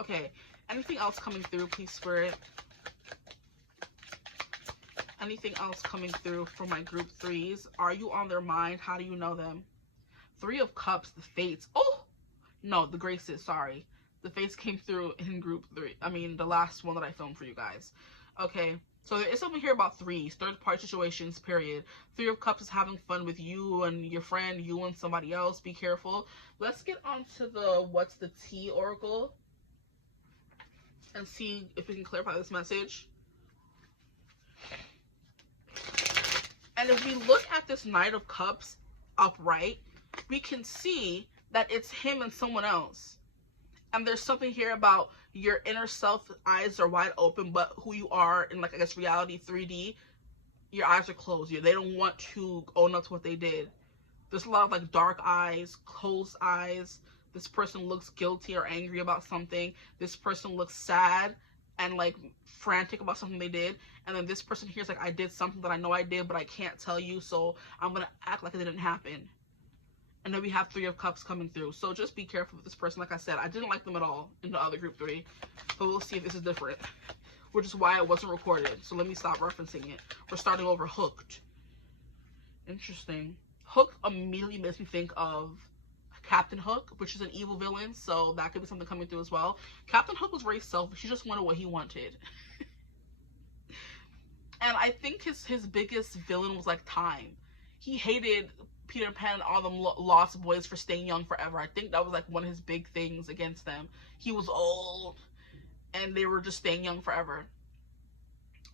Okay. Anything else coming through, please, Spirit? Anything else coming through for my group 3s? Are you on their mind? How do you know them? 3 of Cups, the Fates. Oh! No, the Graces, sorry. The Fates came through in group 3. I mean, the last one that I filmed for you guys. Okay. So there is something here about 3s, third-party situations, period. 3 of Cups is having fun with you and your friend, you and somebody else. Be careful. Let's get on to the What's the Tea Oracle and see if we can clarify this message. And if we look at this Knight of Cups upright, we can see that it's him and someone else. And there's something here about your inner self, eyes are wide open, but who you are in, like, I guess, reality 3D, your eyes are closed. They don't want to own up to what they did. There's a lot of, like, dark eyes, closed eyes. This person looks guilty or angry about something. This person looks sad and, like, frantic about something they did. And then this person here is like, I did something that I know I did, but I can't tell you, so I'm going to act like it didn't happen. And then we have 3 of Cups coming through. So just be careful with this person. Like I said, I didn't like them at all in the other group 3. But we'll see if this is different. Which is why it wasn't recorded. So let me stop referencing it. We're starting over Hooked. Interesting. Hooked immediately makes me think of Captain Hook, which is an evil villain. So that could be something coming through as well. Captain Hook was very selfish. He just wanted what he wanted. And I think his biggest villain was like time. He hated Peter Pan and all them lost boys for staying young forever. I think that was like one of his big things against them. He was old and they were just staying young forever.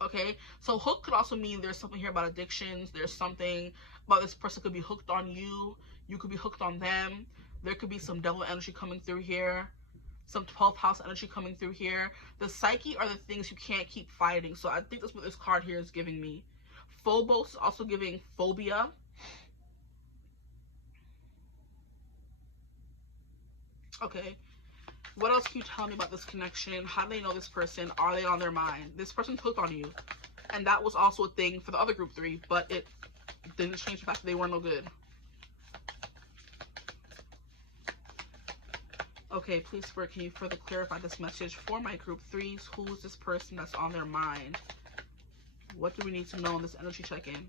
Okay, so hook could also mean there's something here about addictions. There's something about this person could be hooked on you. You could be hooked on them. There could be some devil energy coming through here. Some 12th house energy coming through here. The psyche are the things you can't keep fighting. So I think that's what this card here is giving me. Phobos is also giving phobia. Okay. What else can you tell me about this connection? How do they know this person? Are they on their mind? This person's hooked on you. And that was also a thing for the other group 3, but it didn't change the fact that they weren't no good. Okay, please, Spirit, can you further clarify this message for my group 3s? Who is this person that's on their mind? What do we need to know in this energy check-in?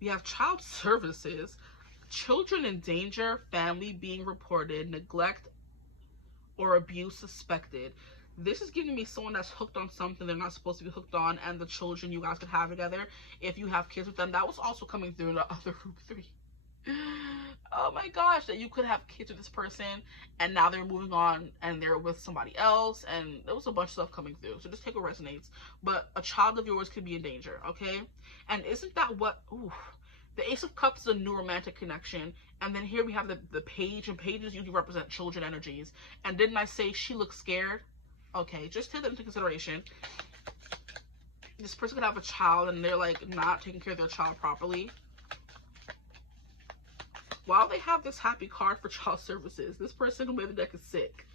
We have child services. Children in danger, family being reported, neglect or abuse suspected. This is giving me someone that's hooked on something they're not supposed to be hooked on, and the children you guys could have together if you have kids with them. That was also coming through the other group 3. Oh my gosh, that you could have kids with this person and now they're moving on and they're with somebody else, and there was a bunch of stuff coming through. So just take what resonates. But a child of yours could be in danger, okay? And isn't that what... Ooh, the Ace of Cups is a new romantic connection. And then here we have the page, and pages usually represent children energies. And didn't I say she looks scared? Okay, just take that into consideration. This person could have a child and they're like not taking care of their child properly. While they have this happy card for child services, this person who made the deck is sick.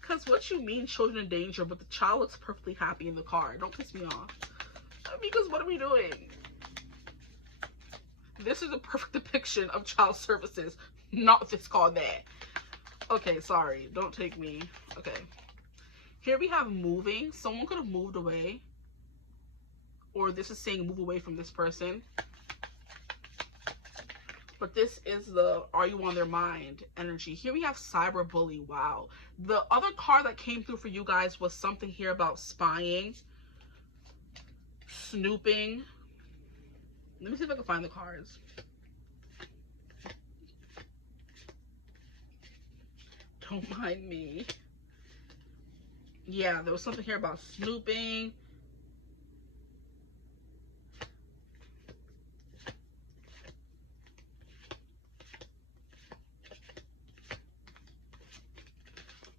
Because what you mean children in danger, but the child looks perfectly happy in the card? Don't piss me off. Because what are we doing? This is a perfect depiction of child services, not this called that. Okay, sorry. Don't take me. Okay. Here we have moving. Someone could have moved away. Or this is saying move away from this person. But this is the are you on their mind energy. Here we have cyber bully. Wow. The other card that came through for you guys was something here about spying, snooping. Let me see if I can find the cards. Don't mind me. Yeah, there was something here about snooping.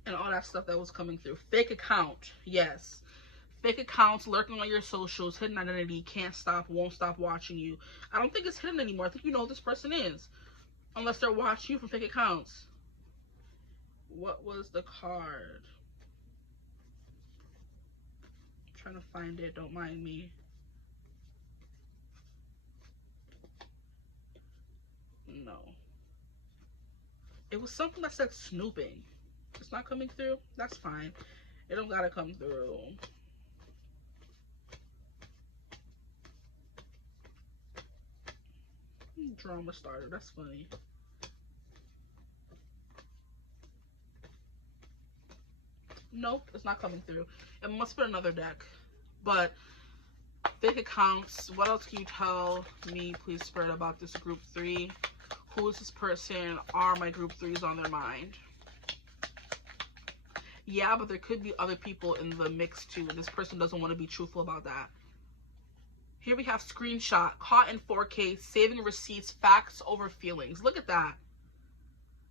And all that stuff that was coming through. Fake account. Yes. Fake accounts lurking on your socials, hidden identity, can't stop, won't stop watching you. I don't think it's hidden anymore. I think you know who this person is. Unless they're watching you from fake accounts. What was the card? I'm trying to find it. Don't mind me. No. It was something that said snooping. It's not coming through? That's fine. It don't gotta come through. Drama starter. That's funny. Nope, it's not coming through. It must be another deck. But fake accounts. What else can you tell me, please, Spirit, about this group 3? Who is this person? Are my group 3s on their mind? Yeah, but there could be other people in the mix too, and this person doesn't want to be truthful about that. Here we have screenshot, caught in 4K, saving receipts, facts over feelings. Look at that.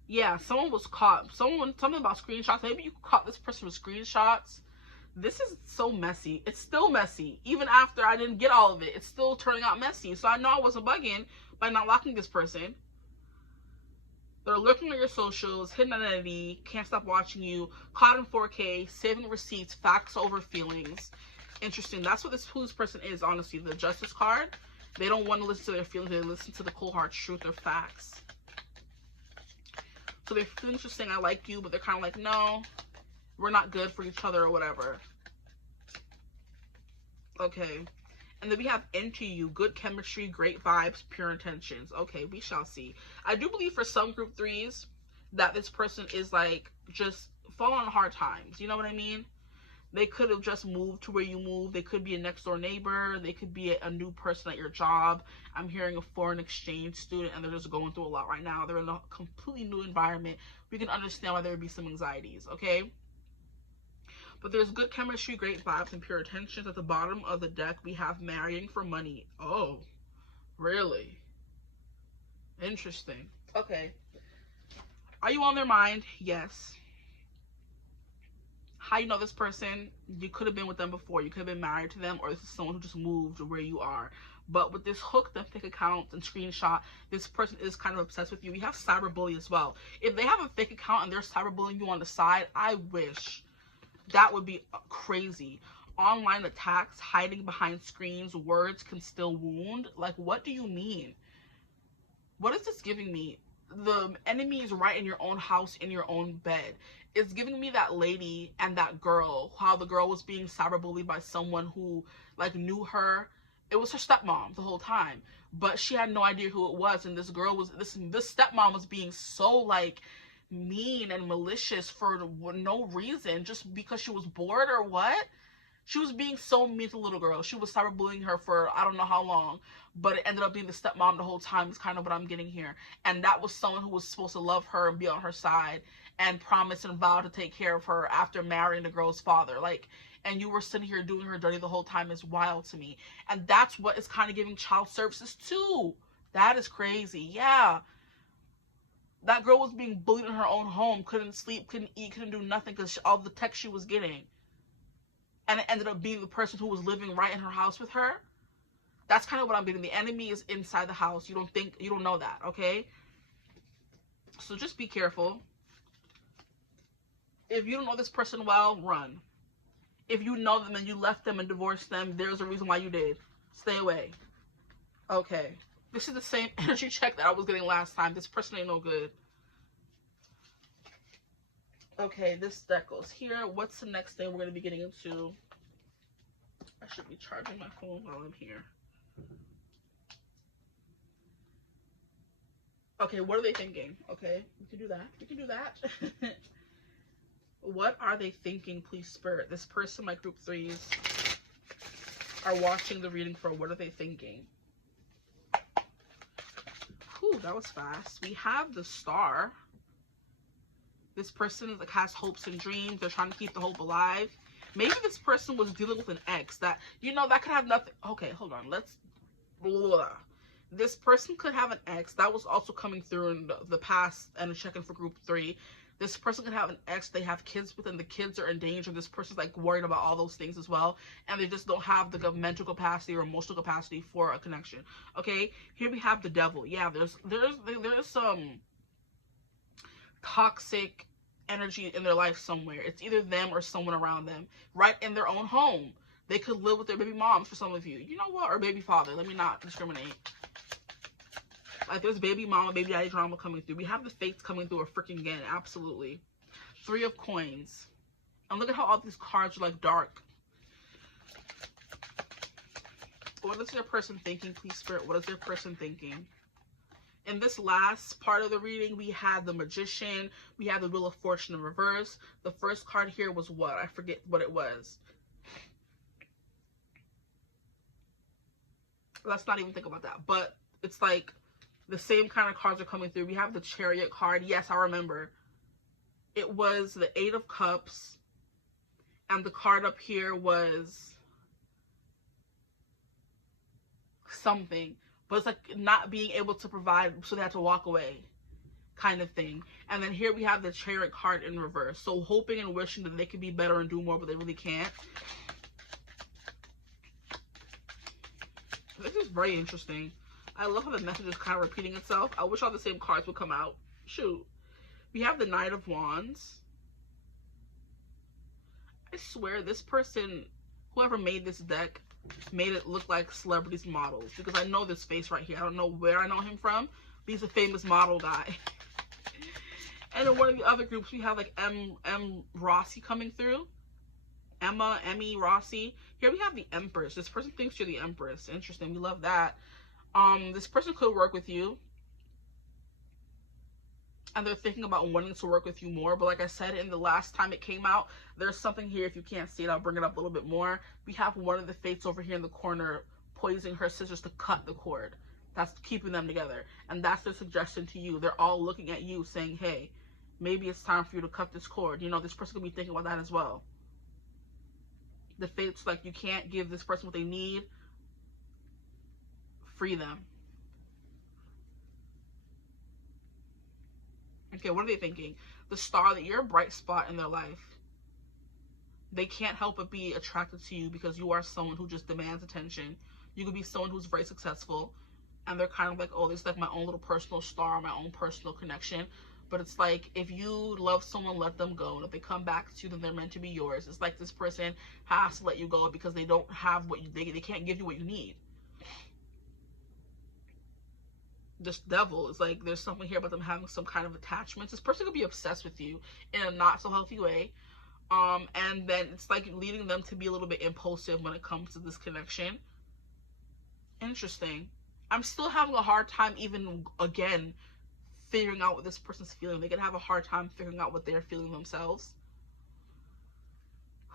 Yeah, someone was caught. Something about screenshots. Maybe you caught this person with screenshots. This is so messy. It's still messy. Even after I didn't get all of it, it's still turning out messy. So I know I wasn't bugging by not locking this person. They're lurking on your socials, hidden identity, can't stop watching you, caught in 4K, saving receipts, facts over feelings. Interesting. That's what who this person is, honestly. The Justice card. They don't want to listen to their feelings. They listen to the cold hard truth or facts. So their feelings are saying, I like you, but they're kind of like, no, we're not good for each other or whatever. Okay. And then we have into you, good chemistry, great vibes, pure intentions. Okay, we shall see. I do believe for some group 3s that this person is like just falling on hard times. You know what I mean? They could have just moved to where you moved. They could be a next door neighbor. They could be a new person at your job. I'm hearing a foreign exchange student, and they're just going through a lot right now. They're in a completely new environment. We can understand why there would be some anxieties, okay? But there's good chemistry, great vibes, and pure intentions. At the bottom of the deck, we have marrying for money. Oh, really? Interesting. Okay. Are you on their mind? Yes. How you know this person? You could have been with them before. You could have been married to them, or this is someone who just moved where you are. But with this hook, the fake account and screenshot, this person is kind of obsessed with you. We have cyberbully as well. If they have a fake account and they're cyberbullying you on the side, I wish. That would be crazy. Online attacks, hiding behind screens, words can still wound. Like, what do you mean? What is this giving me? The enemy is right in your own house, in your own bed. It's giving me that lady and that girl, how the girl was being cyberbullied by someone who, like, knew her. It was her stepmom the whole time, but she had no idea who it was. And this girl was, this stepmom was being so, like, mean and malicious for no reason, just because she was bored or what. She was being so mean to the little girl. She was cyberbullying her for I don't know how long, but it ended up being the stepmom the whole time is kind of what I'm getting here. And that was someone who was supposed to love her and be on her side and promise and vow to take care of her after marrying the girl's father. Like, and you were sitting here doing her dirty the whole time is wild to me. And that's what is kind of giving child services too. That is crazy. Yeah. That girl was being bullied in her own home, couldn't sleep, couldn't eat, couldn't do nothing because all the text she was getting. And it ended up being the person who was living right in her house with her. That's kind of what I'm getting. The enemy is inside the house. You don't know that, okay? So just be careful. If you don't know this person well, run. If you know them and you left them and divorced them, there's a reason why you did. Stay away. Okay. This is the same energy check that I was getting last time. This person ain't no good. Okay, this deck goes here. What's the next thing we're going to be getting into? I should be charging my phone while I'm here. Okay, what are they thinking? Okay, we can do that. We can do that. What are they thinking, please, Spirit? This person, my group 3s, are watching the reading for what are they thinking? Whew, that was fast. We have the Star. This person has hopes and dreams. They're trying to keep the hope alive. Maybe this person was dealing with an ex that, you know, that could have nothing. Okay, hold on. Let's. Blah. This person could have an ex. That was also coming through in the past and checking for group 3. This person could have an ex. They have kids with, and the kids are in danger. This person's like worried about all those things as well. And they just don't have the mental capacity or emotional capacity for a connection. Okay, here we have the Devil. Yeah, there's some toxic energy in their life somewhere. It's either them or someone around them, right in their own home. They could live with their baby moms for some of you. You know what? Or baby father. Let me not discriminate. Like, there's baby mama, baby daddy drama coming through. We have the fates coming through a freaking again. Absolutely. 3 of Coins. And look at how all these cards are, like, dark. What is their person thinking, please, Spirit? What is their person thinking? In this last part of the reading, we had the Magician. We had the Wheel of Fortune in reverse. The first card here was what? I forget what it was. Let's not even think about that. But it's like the same kind of cards are coming through. We have the Chariot card. Yes, I remember. It was the 8 of Cups. And the card up here was something. But it's like not being able to provide, so they had to walk away kind of thing. And then here we have the Chariot card in reverse. So hoping and wishing that they could be better and do more, but they really can't. This is very interesting. I love how the message is kind of repeating itself. I wish all the same cards would come out. Shoot. We have the Knight of Wands. I swear this person, whoever made this deck, made it look like celebrities models. Because I know this face right here. I don't know where I know him from, but he's a famous model guy. And in one of the other groups, we have like M. Rossi coming through. Emmy Rossi. Here we have the Empress. This person thinks you're the Empress. Interesting. We love that. This person could work with you. and they're thinking about wanting to work with you more. But like I said, in the last time it came out, there's something here. If you can't see it, I'll bring it up a little bit more. We have one of the fates over here in the corner poisoning her scissors to cut the cord. That's keeping them together. And that's their suggestion to you. They're all looking at you saying, hey, maybe it's time for you to cut this cord. You know, this person could be thinking about that as well. The fate's like, you can't give this person what they need. Free them. Okay, what are they thinking? The star, that you're a bright spot in their life. They can't help but be attracted to you because you are someone who just demands attention. You could be someone who's very successful, and they're kind of like, oh, this is like my own little personal star, my own personal connection. But it's like, if you love someone, let them go. And if they come back to you, then they're meant to be yours. It's like this person has to let you go because they don't have what they can't give you what you need. This devil is like, there's something here about them having some kind of attachment. This person could be obsessed with you in a not so healthy way. And then it's like leading them to be a little bit impulsive when it comes to this connection. Interesting. I'm still having a hard time even, again, figuring out what this person's feeling. They can have a hard time figuring out what they're feeling themselves.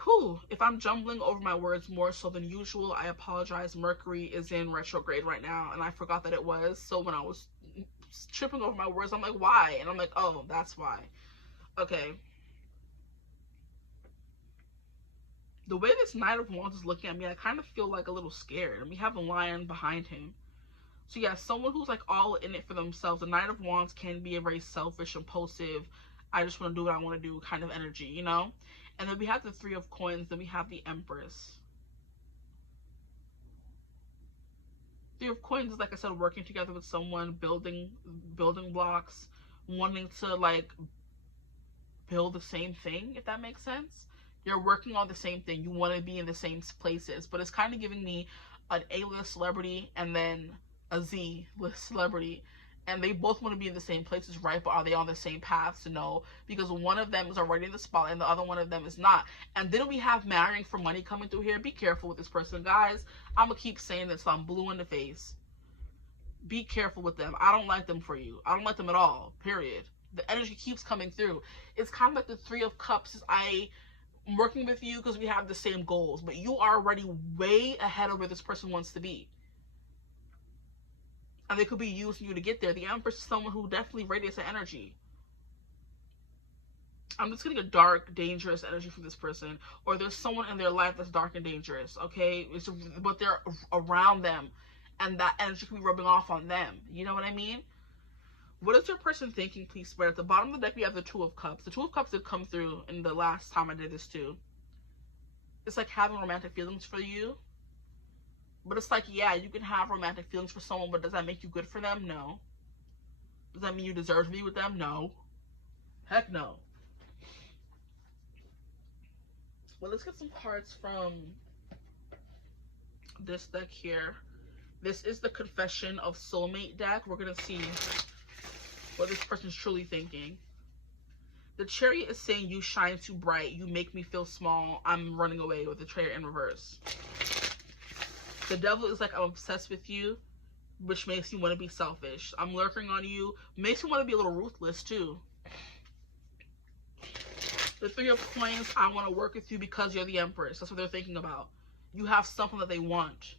Whew, if I'm jumbling over my words more so than usual, I apologize. Mercury is in retrograde right now, and I forgot that it was. So when I was tripping over my words, I'm like, why? And I'm like, oh, that's why. Okay. The way this Knight of Wands is looking at me, I kind of feel like a little scared. And we have a lion behind him. So yeah, someone who's like all in it for themselves. The Knight of Wands can be a very selfish, impulsive, I just want to do what I want to do kind of energy, you know? And then we have the Three of Coins, then we have the Empress. Three of Coins is, like I said, working together with someone, building blocks, wanting to like build the same thing, if that makes sense. You're working on the same thing. You want to be in the same places, but it's kind of giving me an A-list celebrity and then a Z-list celebrity. And they both want to be in the same places, right? But are they on the same paths? No, because one of them is already in the spotlight and the other one of them is not. And then we have marrying for money coming through here. Be careful with this person, guys. I'm going to keep saying this so I'm blue in the face. Be careful with them. I don't like them for you. I don't like them at all, period. The energy keeps coming through. It's kind of like the Three of Cups. I'm working with you because we have the same goals, but you are already way ahead of where this person wants to be. And they could be using you to get there. The Empress is someone who definitely radiates an energy. I'm just getting a dark, dangerous energy from this person. Or there's someone in their life that's dark and dangerous, okay? But they're around them. And that energy can be rubbing off on them. You know what I mean? What is your person thinking, please, Spirit? At the bottom of the deck, we have the Two of Cups. The Two of Cups did come through in the last time I did this, too. It's like having romantic feelings for you. But it's like, yeah, you can have romantic feelings for someone, but does that make you good for them? No. Does that mean you deserve to be with them? No. Heck no. Well, let's get some cards from this deck here. This is the Confession of Soulmate deck. We're going to see what this person's truly thinking. The Chariot is saying, you shine too bright. You make me feel small. I'm running away, with the Chariot in reverse. The Devil is like, I'm obsessed with you, which makes me want to be selfish. I'm lurking on you. Makes me want to be a little ruthless, too. The Three of Coins, I want to work with you because you're the Empress. That's what they're thinking about. You have something that they want.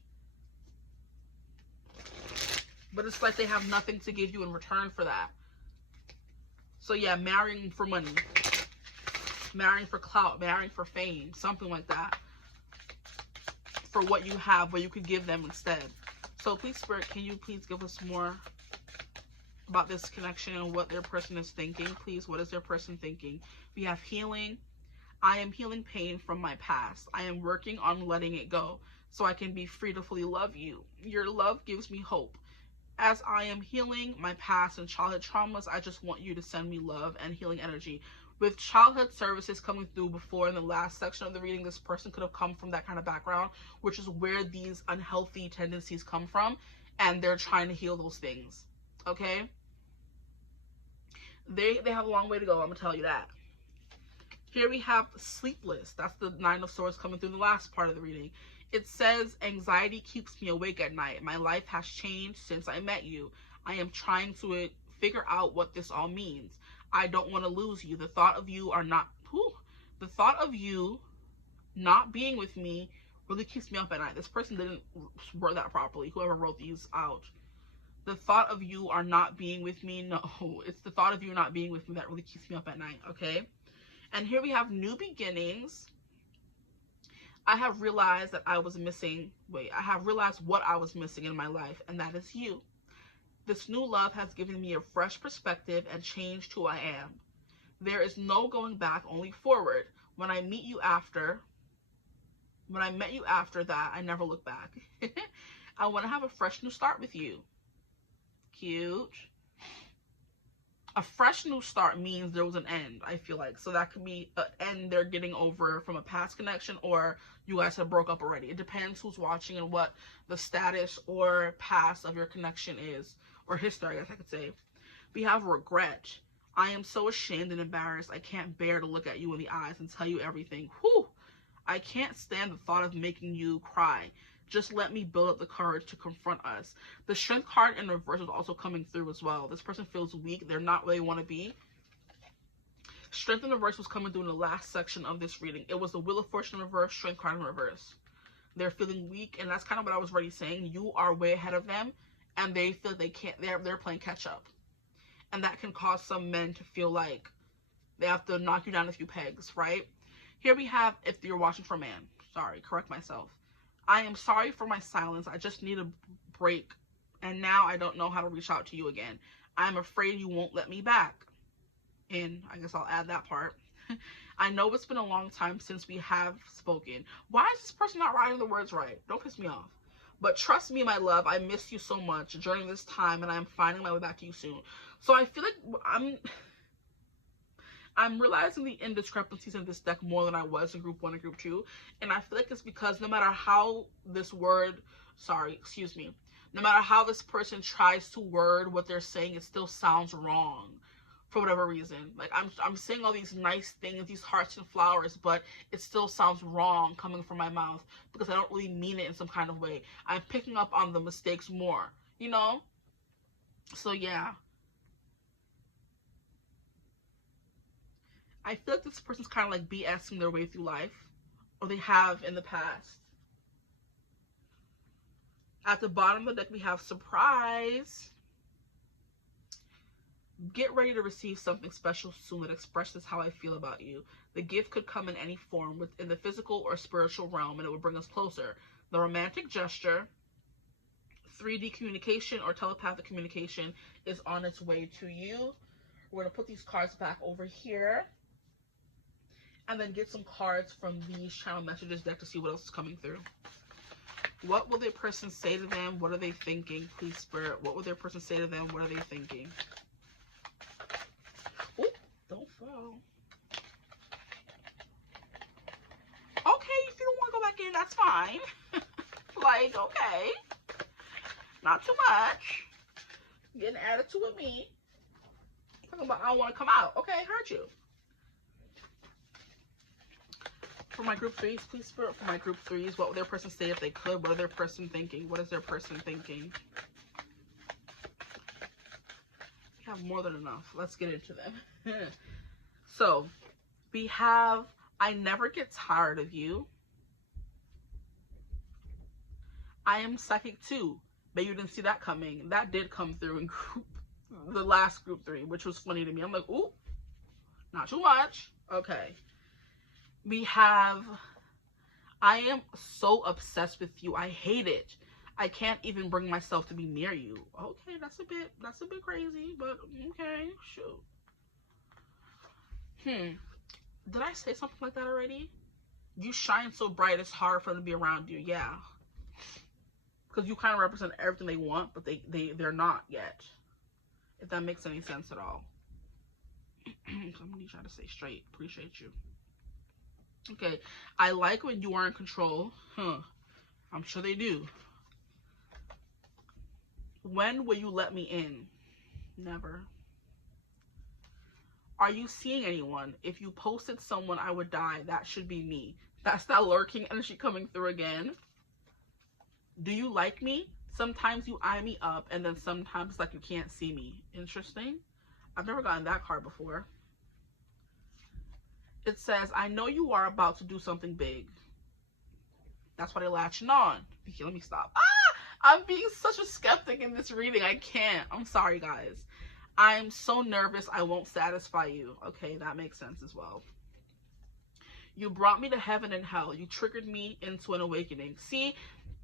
But it's like they have nothing to give you in return for that. So yeah, marrying for money. Marrying for clout. Marrying for fame. Something like that. For what you have, what you could give them instead. So please, Spirit, can you please give us more about this connection and what their person is thinking? Please, what is their person thinking? We have healing. I am healing pain from my past. I am working on letting it go so I can be free to fully love you. Your love gives me hope. As I am healing my past and childhood traumas, I just want you to send me love and healing energy. With childhood services coming through before in the last section of the reading, this person could have come from that kind of background, which is where these unhealthy tendencies come from, and they're trying to heal those things, okay? They have a long way to go, I'm going to tell you that. Here we have Sleepless. That's the Nine of Swords coming through the last part of the reading. It says, anxiety keeps me awake at night. My life has changed since I met you. I am trying to figure out what this all means. I don't want to lose you. The thought of you not being with me really keeps me up at night. This person didn't word that properly. Whoever wrote these out. The thought of you are not being with me. No, it's the thought of you not being with me that really keeps me up at night, okay? And here we have new beginnings. I have realized that I have realized what I was missing in my life, and that is you. This new love has given me a fresh perspective and changed who I am. There is no going back, only forward. When I met you after that, I never look back. I want to have a fresh new start with you. Cute. A fresh new start means there was an end, I feel like. So that could be an end they're getting over from a past connection, or you guys have broke up already. It depends who's watching and what the status or past of your connection is, or history, I guess I could say. We have regret. I am so ashamed and embarrassed. I can't bear to look at you in the eyes and tell you everything. Whew! I can't stand the thought of making you cry. Just let me build up the courage to confront us. The strength card in reverse is also coming through as well. This person feels weak. They're not where they want to be. Strength in reverse was coming through in the last section of this reading. It was the Wheel of Fortune in reverse, strength card in reverse. They're feeling weak, and that's kind of what I was already saying. You are way ahead of them, and they feel they can't. They're playing catch up, and that can cause some men to feel like they have to knock you down a few pegs, right? Here we have, if you're watching for a man. Sorry, correct myself. I am sorry for my silence. I just need a break, and now I don't know how to reach out to you again. I'm afraid you won't let me back. And I guess I'll add that part. I know it's been a long time since we have spoken. Why is this person not writing the words right? Don't piss me off. But trust me, my love, I missed you so much during this time, and I'm finding my way back to you soon. So I feel like I'm realizing the indiscrepancies in this deck more than I was in group 1 and group 2. And I feel like it's because no matter how no matter how this person tries to word what they're saying, it still sounds wrong for whatever reason. Like I'm saying all these nice things, these hearts and flowers, but it still sounds wrong coming from my mouth because I don't really mean it in some kind of way. I'm picking up on the mistakes more, you know? So yeah. I feel like this person's kind of like BSing their way through life, or they have in the past. At the bottom of the deck, we have surprise. Get ready to receive something special soon that expresses how I feel about you. The gift could come in any form, within the physical or spiritual realm, and it will bring us closer. The romantic gesture, 3D communication or telepathic communication is on its way to you. We're going to put these cards back over here, and then get some cards from these channel messages deck to see what else is coming through. What will their person say to them? What are they thinking? Please, Spirit. What will their person say to them? What are they thinking? Oh, don't fall. Okay, if you don't want to go back in, that's fine. Like, okay. Not too much. Getting an attitude with me. Talking about I don't want to come out. Okay, heard you. For my group 3s, please, Spirit, for my group 3s, what would their person say if they could? What are their person thinking? What is their person thinking? We have more than enough. Let's get into them. So, we have, I never get tired of you. I am psychic too. But you didn't see that coming. That did come through in the last group 3, which was funny to me. I'm like, ooh, not too much. Okay. We have, I am so obsessed with you. I hate it. I can't even bring myself to be near you. Okay, that's a bit crazy, but okay, shoot. Did I say something like that already? You shine so bright, it's hard for them to be around you. Yeah. Because you kind of represent everything they want, but they're not yet. If that makes any sense at all. So I'm going to try to stay straight. Appreciate you. Okay, I like when you are in control. I'm sure they do. When will you let me in? Never. Are you seeing anyone? If you posted someone, I would die. That should be me. That's that lurking energy coming through again. Do you like me? Sometimes you eye me up, and then sometimes it's like you can't see me. Interesting. I've never gotten that card before. It says, I know you are about to do something big. That's why they're latching on. Okay, let me stop. I'm being such a skeptic in this reading. I can't. I'm sorry, guys. I'm so nervous I won't satisfy you. Okay, that makes sense as well. You brought me to heaven and hell. You triggered me into an awakening. See,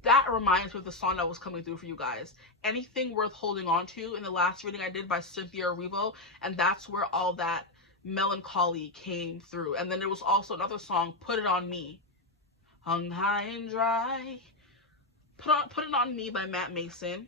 that reminds me of the song that was coming through for you guys. Anything worth holding on to, in the last reading I did by Cynthia Erivo, and that's where all that melancholy came through. And then there was also another song, Put It On Me. Hung high and dry. Put It On Me by Matt Mason.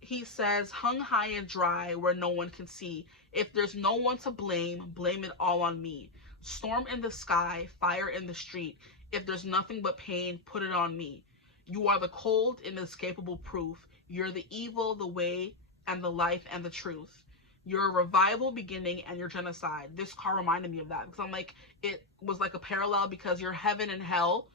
He says, hung high and dry where no one can see. If there's no one to blame, blame it all on me. Storm in the sky, fire in the street. If there's nothing but pain, put it on me. You are the cold, inescapable proof. You're the evil, the way, and the life, and the truth. You're a revival beginning and your genocide. This card reminded me of that, because I'm like, it was like a parallel, because you're heaven and hell,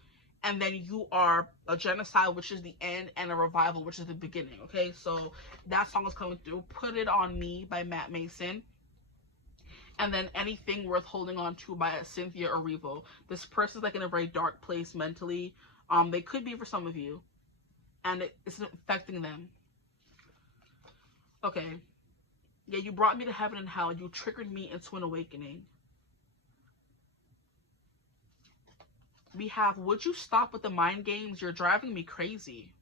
and then you are a genocide, which is the end, and a revival, which is the beginning. Okay, so that song is coming through. Put It On Me by Matt Mason. And then Anything Worth Holding On To by Cynthia Erivo. This person's like in a very dark place mentally. They could be for some of you, and it's affecting them. Okay. Yeah, you brought me to heaven and hell. You triggered me into an awakening. We have, would you stop with the mind games? You're driving me crazy.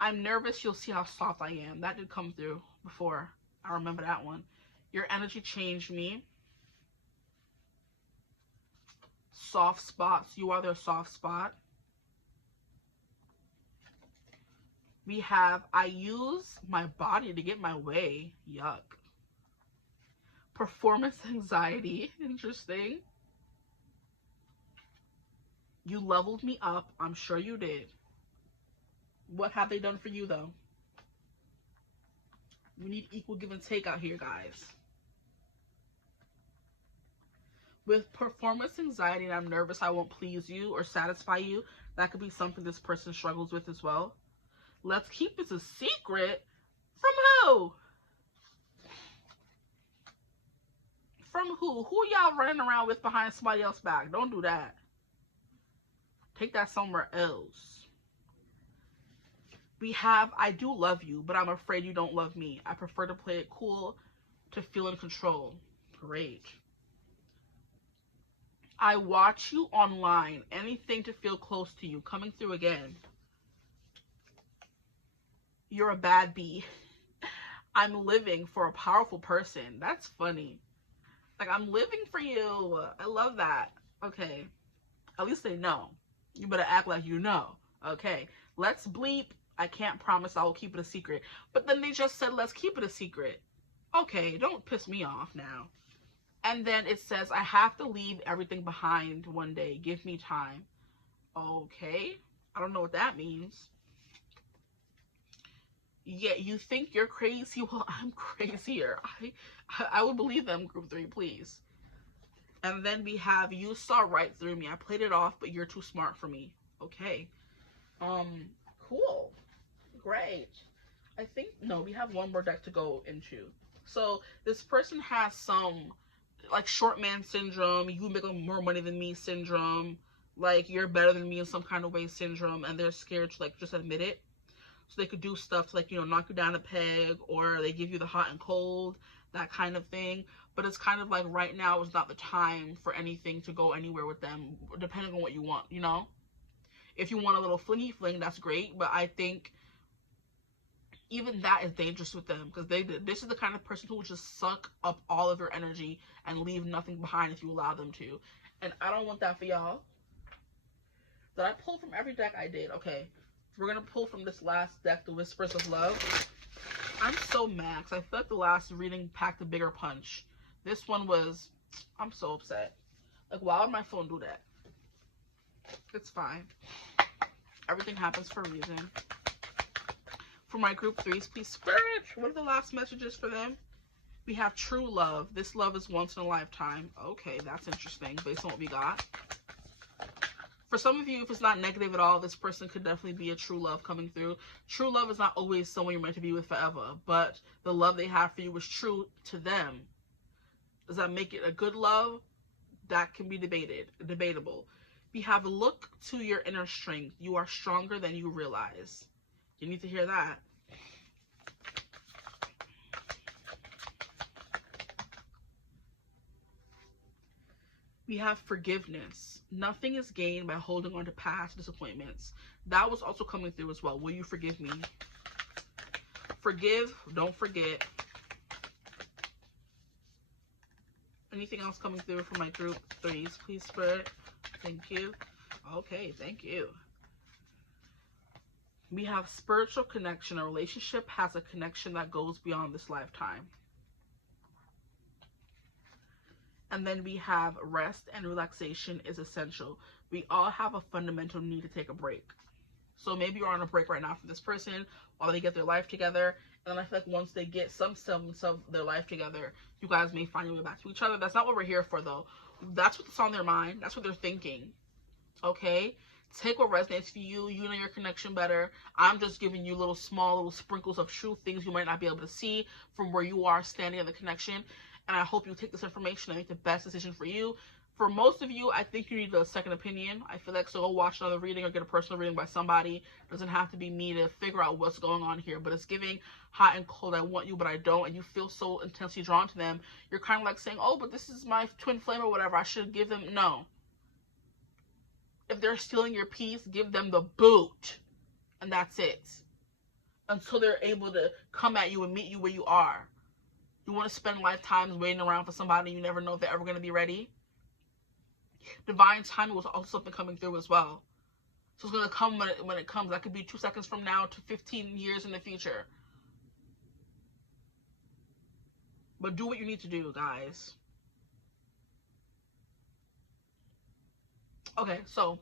I'm nervous. You'll see how soft I am. That did come through before. I remember that one. Your energy changed me. Soft spots. You are their soft spot. We have, I use my body to get my way. Yuck. Performance anxiety. Interesting. You leveled me up. I'm sure you did. What have they done for you, though? We need equal give and take out here, guys. With performance anxiety and I'm nervous I won't please you or satisfy you, that could be something this person struggles with as well. Let's keep this a secret. From who? From who? Who y'all running around with behind somebody else's back? Don't do that. Take that somewhere else. We have, I do love you, but I'm afraid you don't love me. I prefer to play it cool to feel in control. Great. I watch you online. Anything to feel close to you. Coming through again. You're a bad bee. I'm living for a powerful person. That's funny. Like, I'm living for you. I love that. Okay. At least they know. You better act like you know. Okay. Let's bleep. I can't promise I will keep it a secret. But then they just said, let's keep it a secret. Okay. Don't piss me off now. And then it says, I have to leave everything behind one day. Give me time. Okay. I don't know what that means. Yeah, you think you're crazy? Well, I'm crazier. I would believe them, group 3, please. And then we have, you saw right through me. I played it off, but you're too smart for me. Okay. Cool. Great. I think, no, we have one more deck to go into. So this person has some, like, short man syndrome, you make more money than me syndrome, like, you're better than me in some kind of way syndrome, and they're scared to, like, just admit it. So they could do stuff to, like, you know, knock you down a peg, or they give you the hot and cold, that kind of thing. But it's kind of like right now is not the time for anything to go anywhere with them, depending on what you want, you know? If you want a little flingy fling, that's great, but I think even that is dangerous with them, because this is the kind of person who will just suck up all of your energy and leave nothing behind if you allow them to. And I don't want that for y'all. Did I pull from every deck I did? Okay. We're going to pull from this last deck, the Whispers of Love. I'm so mad, because I feel like the last reading packed a bigger punch. This one was, I'm so upset. Like, why would my phone do that? It's fine. Everything happens for a reason. For my group 3s, please, Spirit, what are the last messages for them? We have true love. This love is once in a lifetime. Okay, that's interesting, based on what we got. For some of you, if it's not negative at all, this person could definitely be a true love coming through. True love is not always someone you're meant to be with forever, but the love they have for you was true to them. Does that make it a good love? That can be debatable. We have a look to your inner strength. You are stronger than you realize. You need to hear that. We have forgiveness. Nothing is gained by holding on to past disappointments. That was also coming through as well. Will you forgive me? Forgive, don't forget. Anything else coming through for my group threes, please, Spirit? Thank you. Okay, thank you. We have spiritual connection. A relationship has a connection that goes beyond this lifetime. And then we have rest and relaxation is essential. We all have a fundamental need to take a break. So maybe you're on a break right now from this person while they get their life together. And then I feel like once they get some of their life together, you guys may find your way back to each other. That's not what we're here for, though. That's what's on their mind. That's what they're thinking. Okay? Take what resonates for you. You know your connection better. I'm just giving you little sprinkles of truth, things you might not be able to see from where you are standing in the connection. And I hope you take this information and make the best decision for you. For most of you, I think you need a second opinion. I feel like, so go watch another reading or get a personal reading by somebody. It doesn't have to be me to figure out what's going on here. But it's giving hot and cold. I want you, but I don't. And you feel so intensely drawn to them. You're kind of like saying, oh, but this is my twin flame or whatever. I should give them. No. If they're stealing your peace, give them the boot. And that's it. Until they're able to come at you and meet you where you are. You want to spend lifetimes waiting around for somebody you never know if they're ever going to be ready? Divine timing was also something coming through as well. So it's going to come when it comes. That could be 2 seconds from now to 15 years in the future. But do what you need to do, guys. Okay, so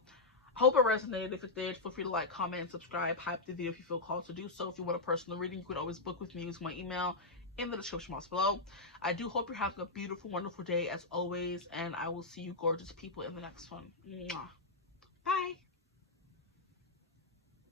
I hope it resonated. If it did, feel free to like, comment, and subscribe. Hype the video if you feel called to do so. If you want a personal reading, you could always book with me using my email in the description box below. I do hope you're having a beautiful, wonderful day as always, and I will see you gorgeous people in the next one. Mwah. Bye.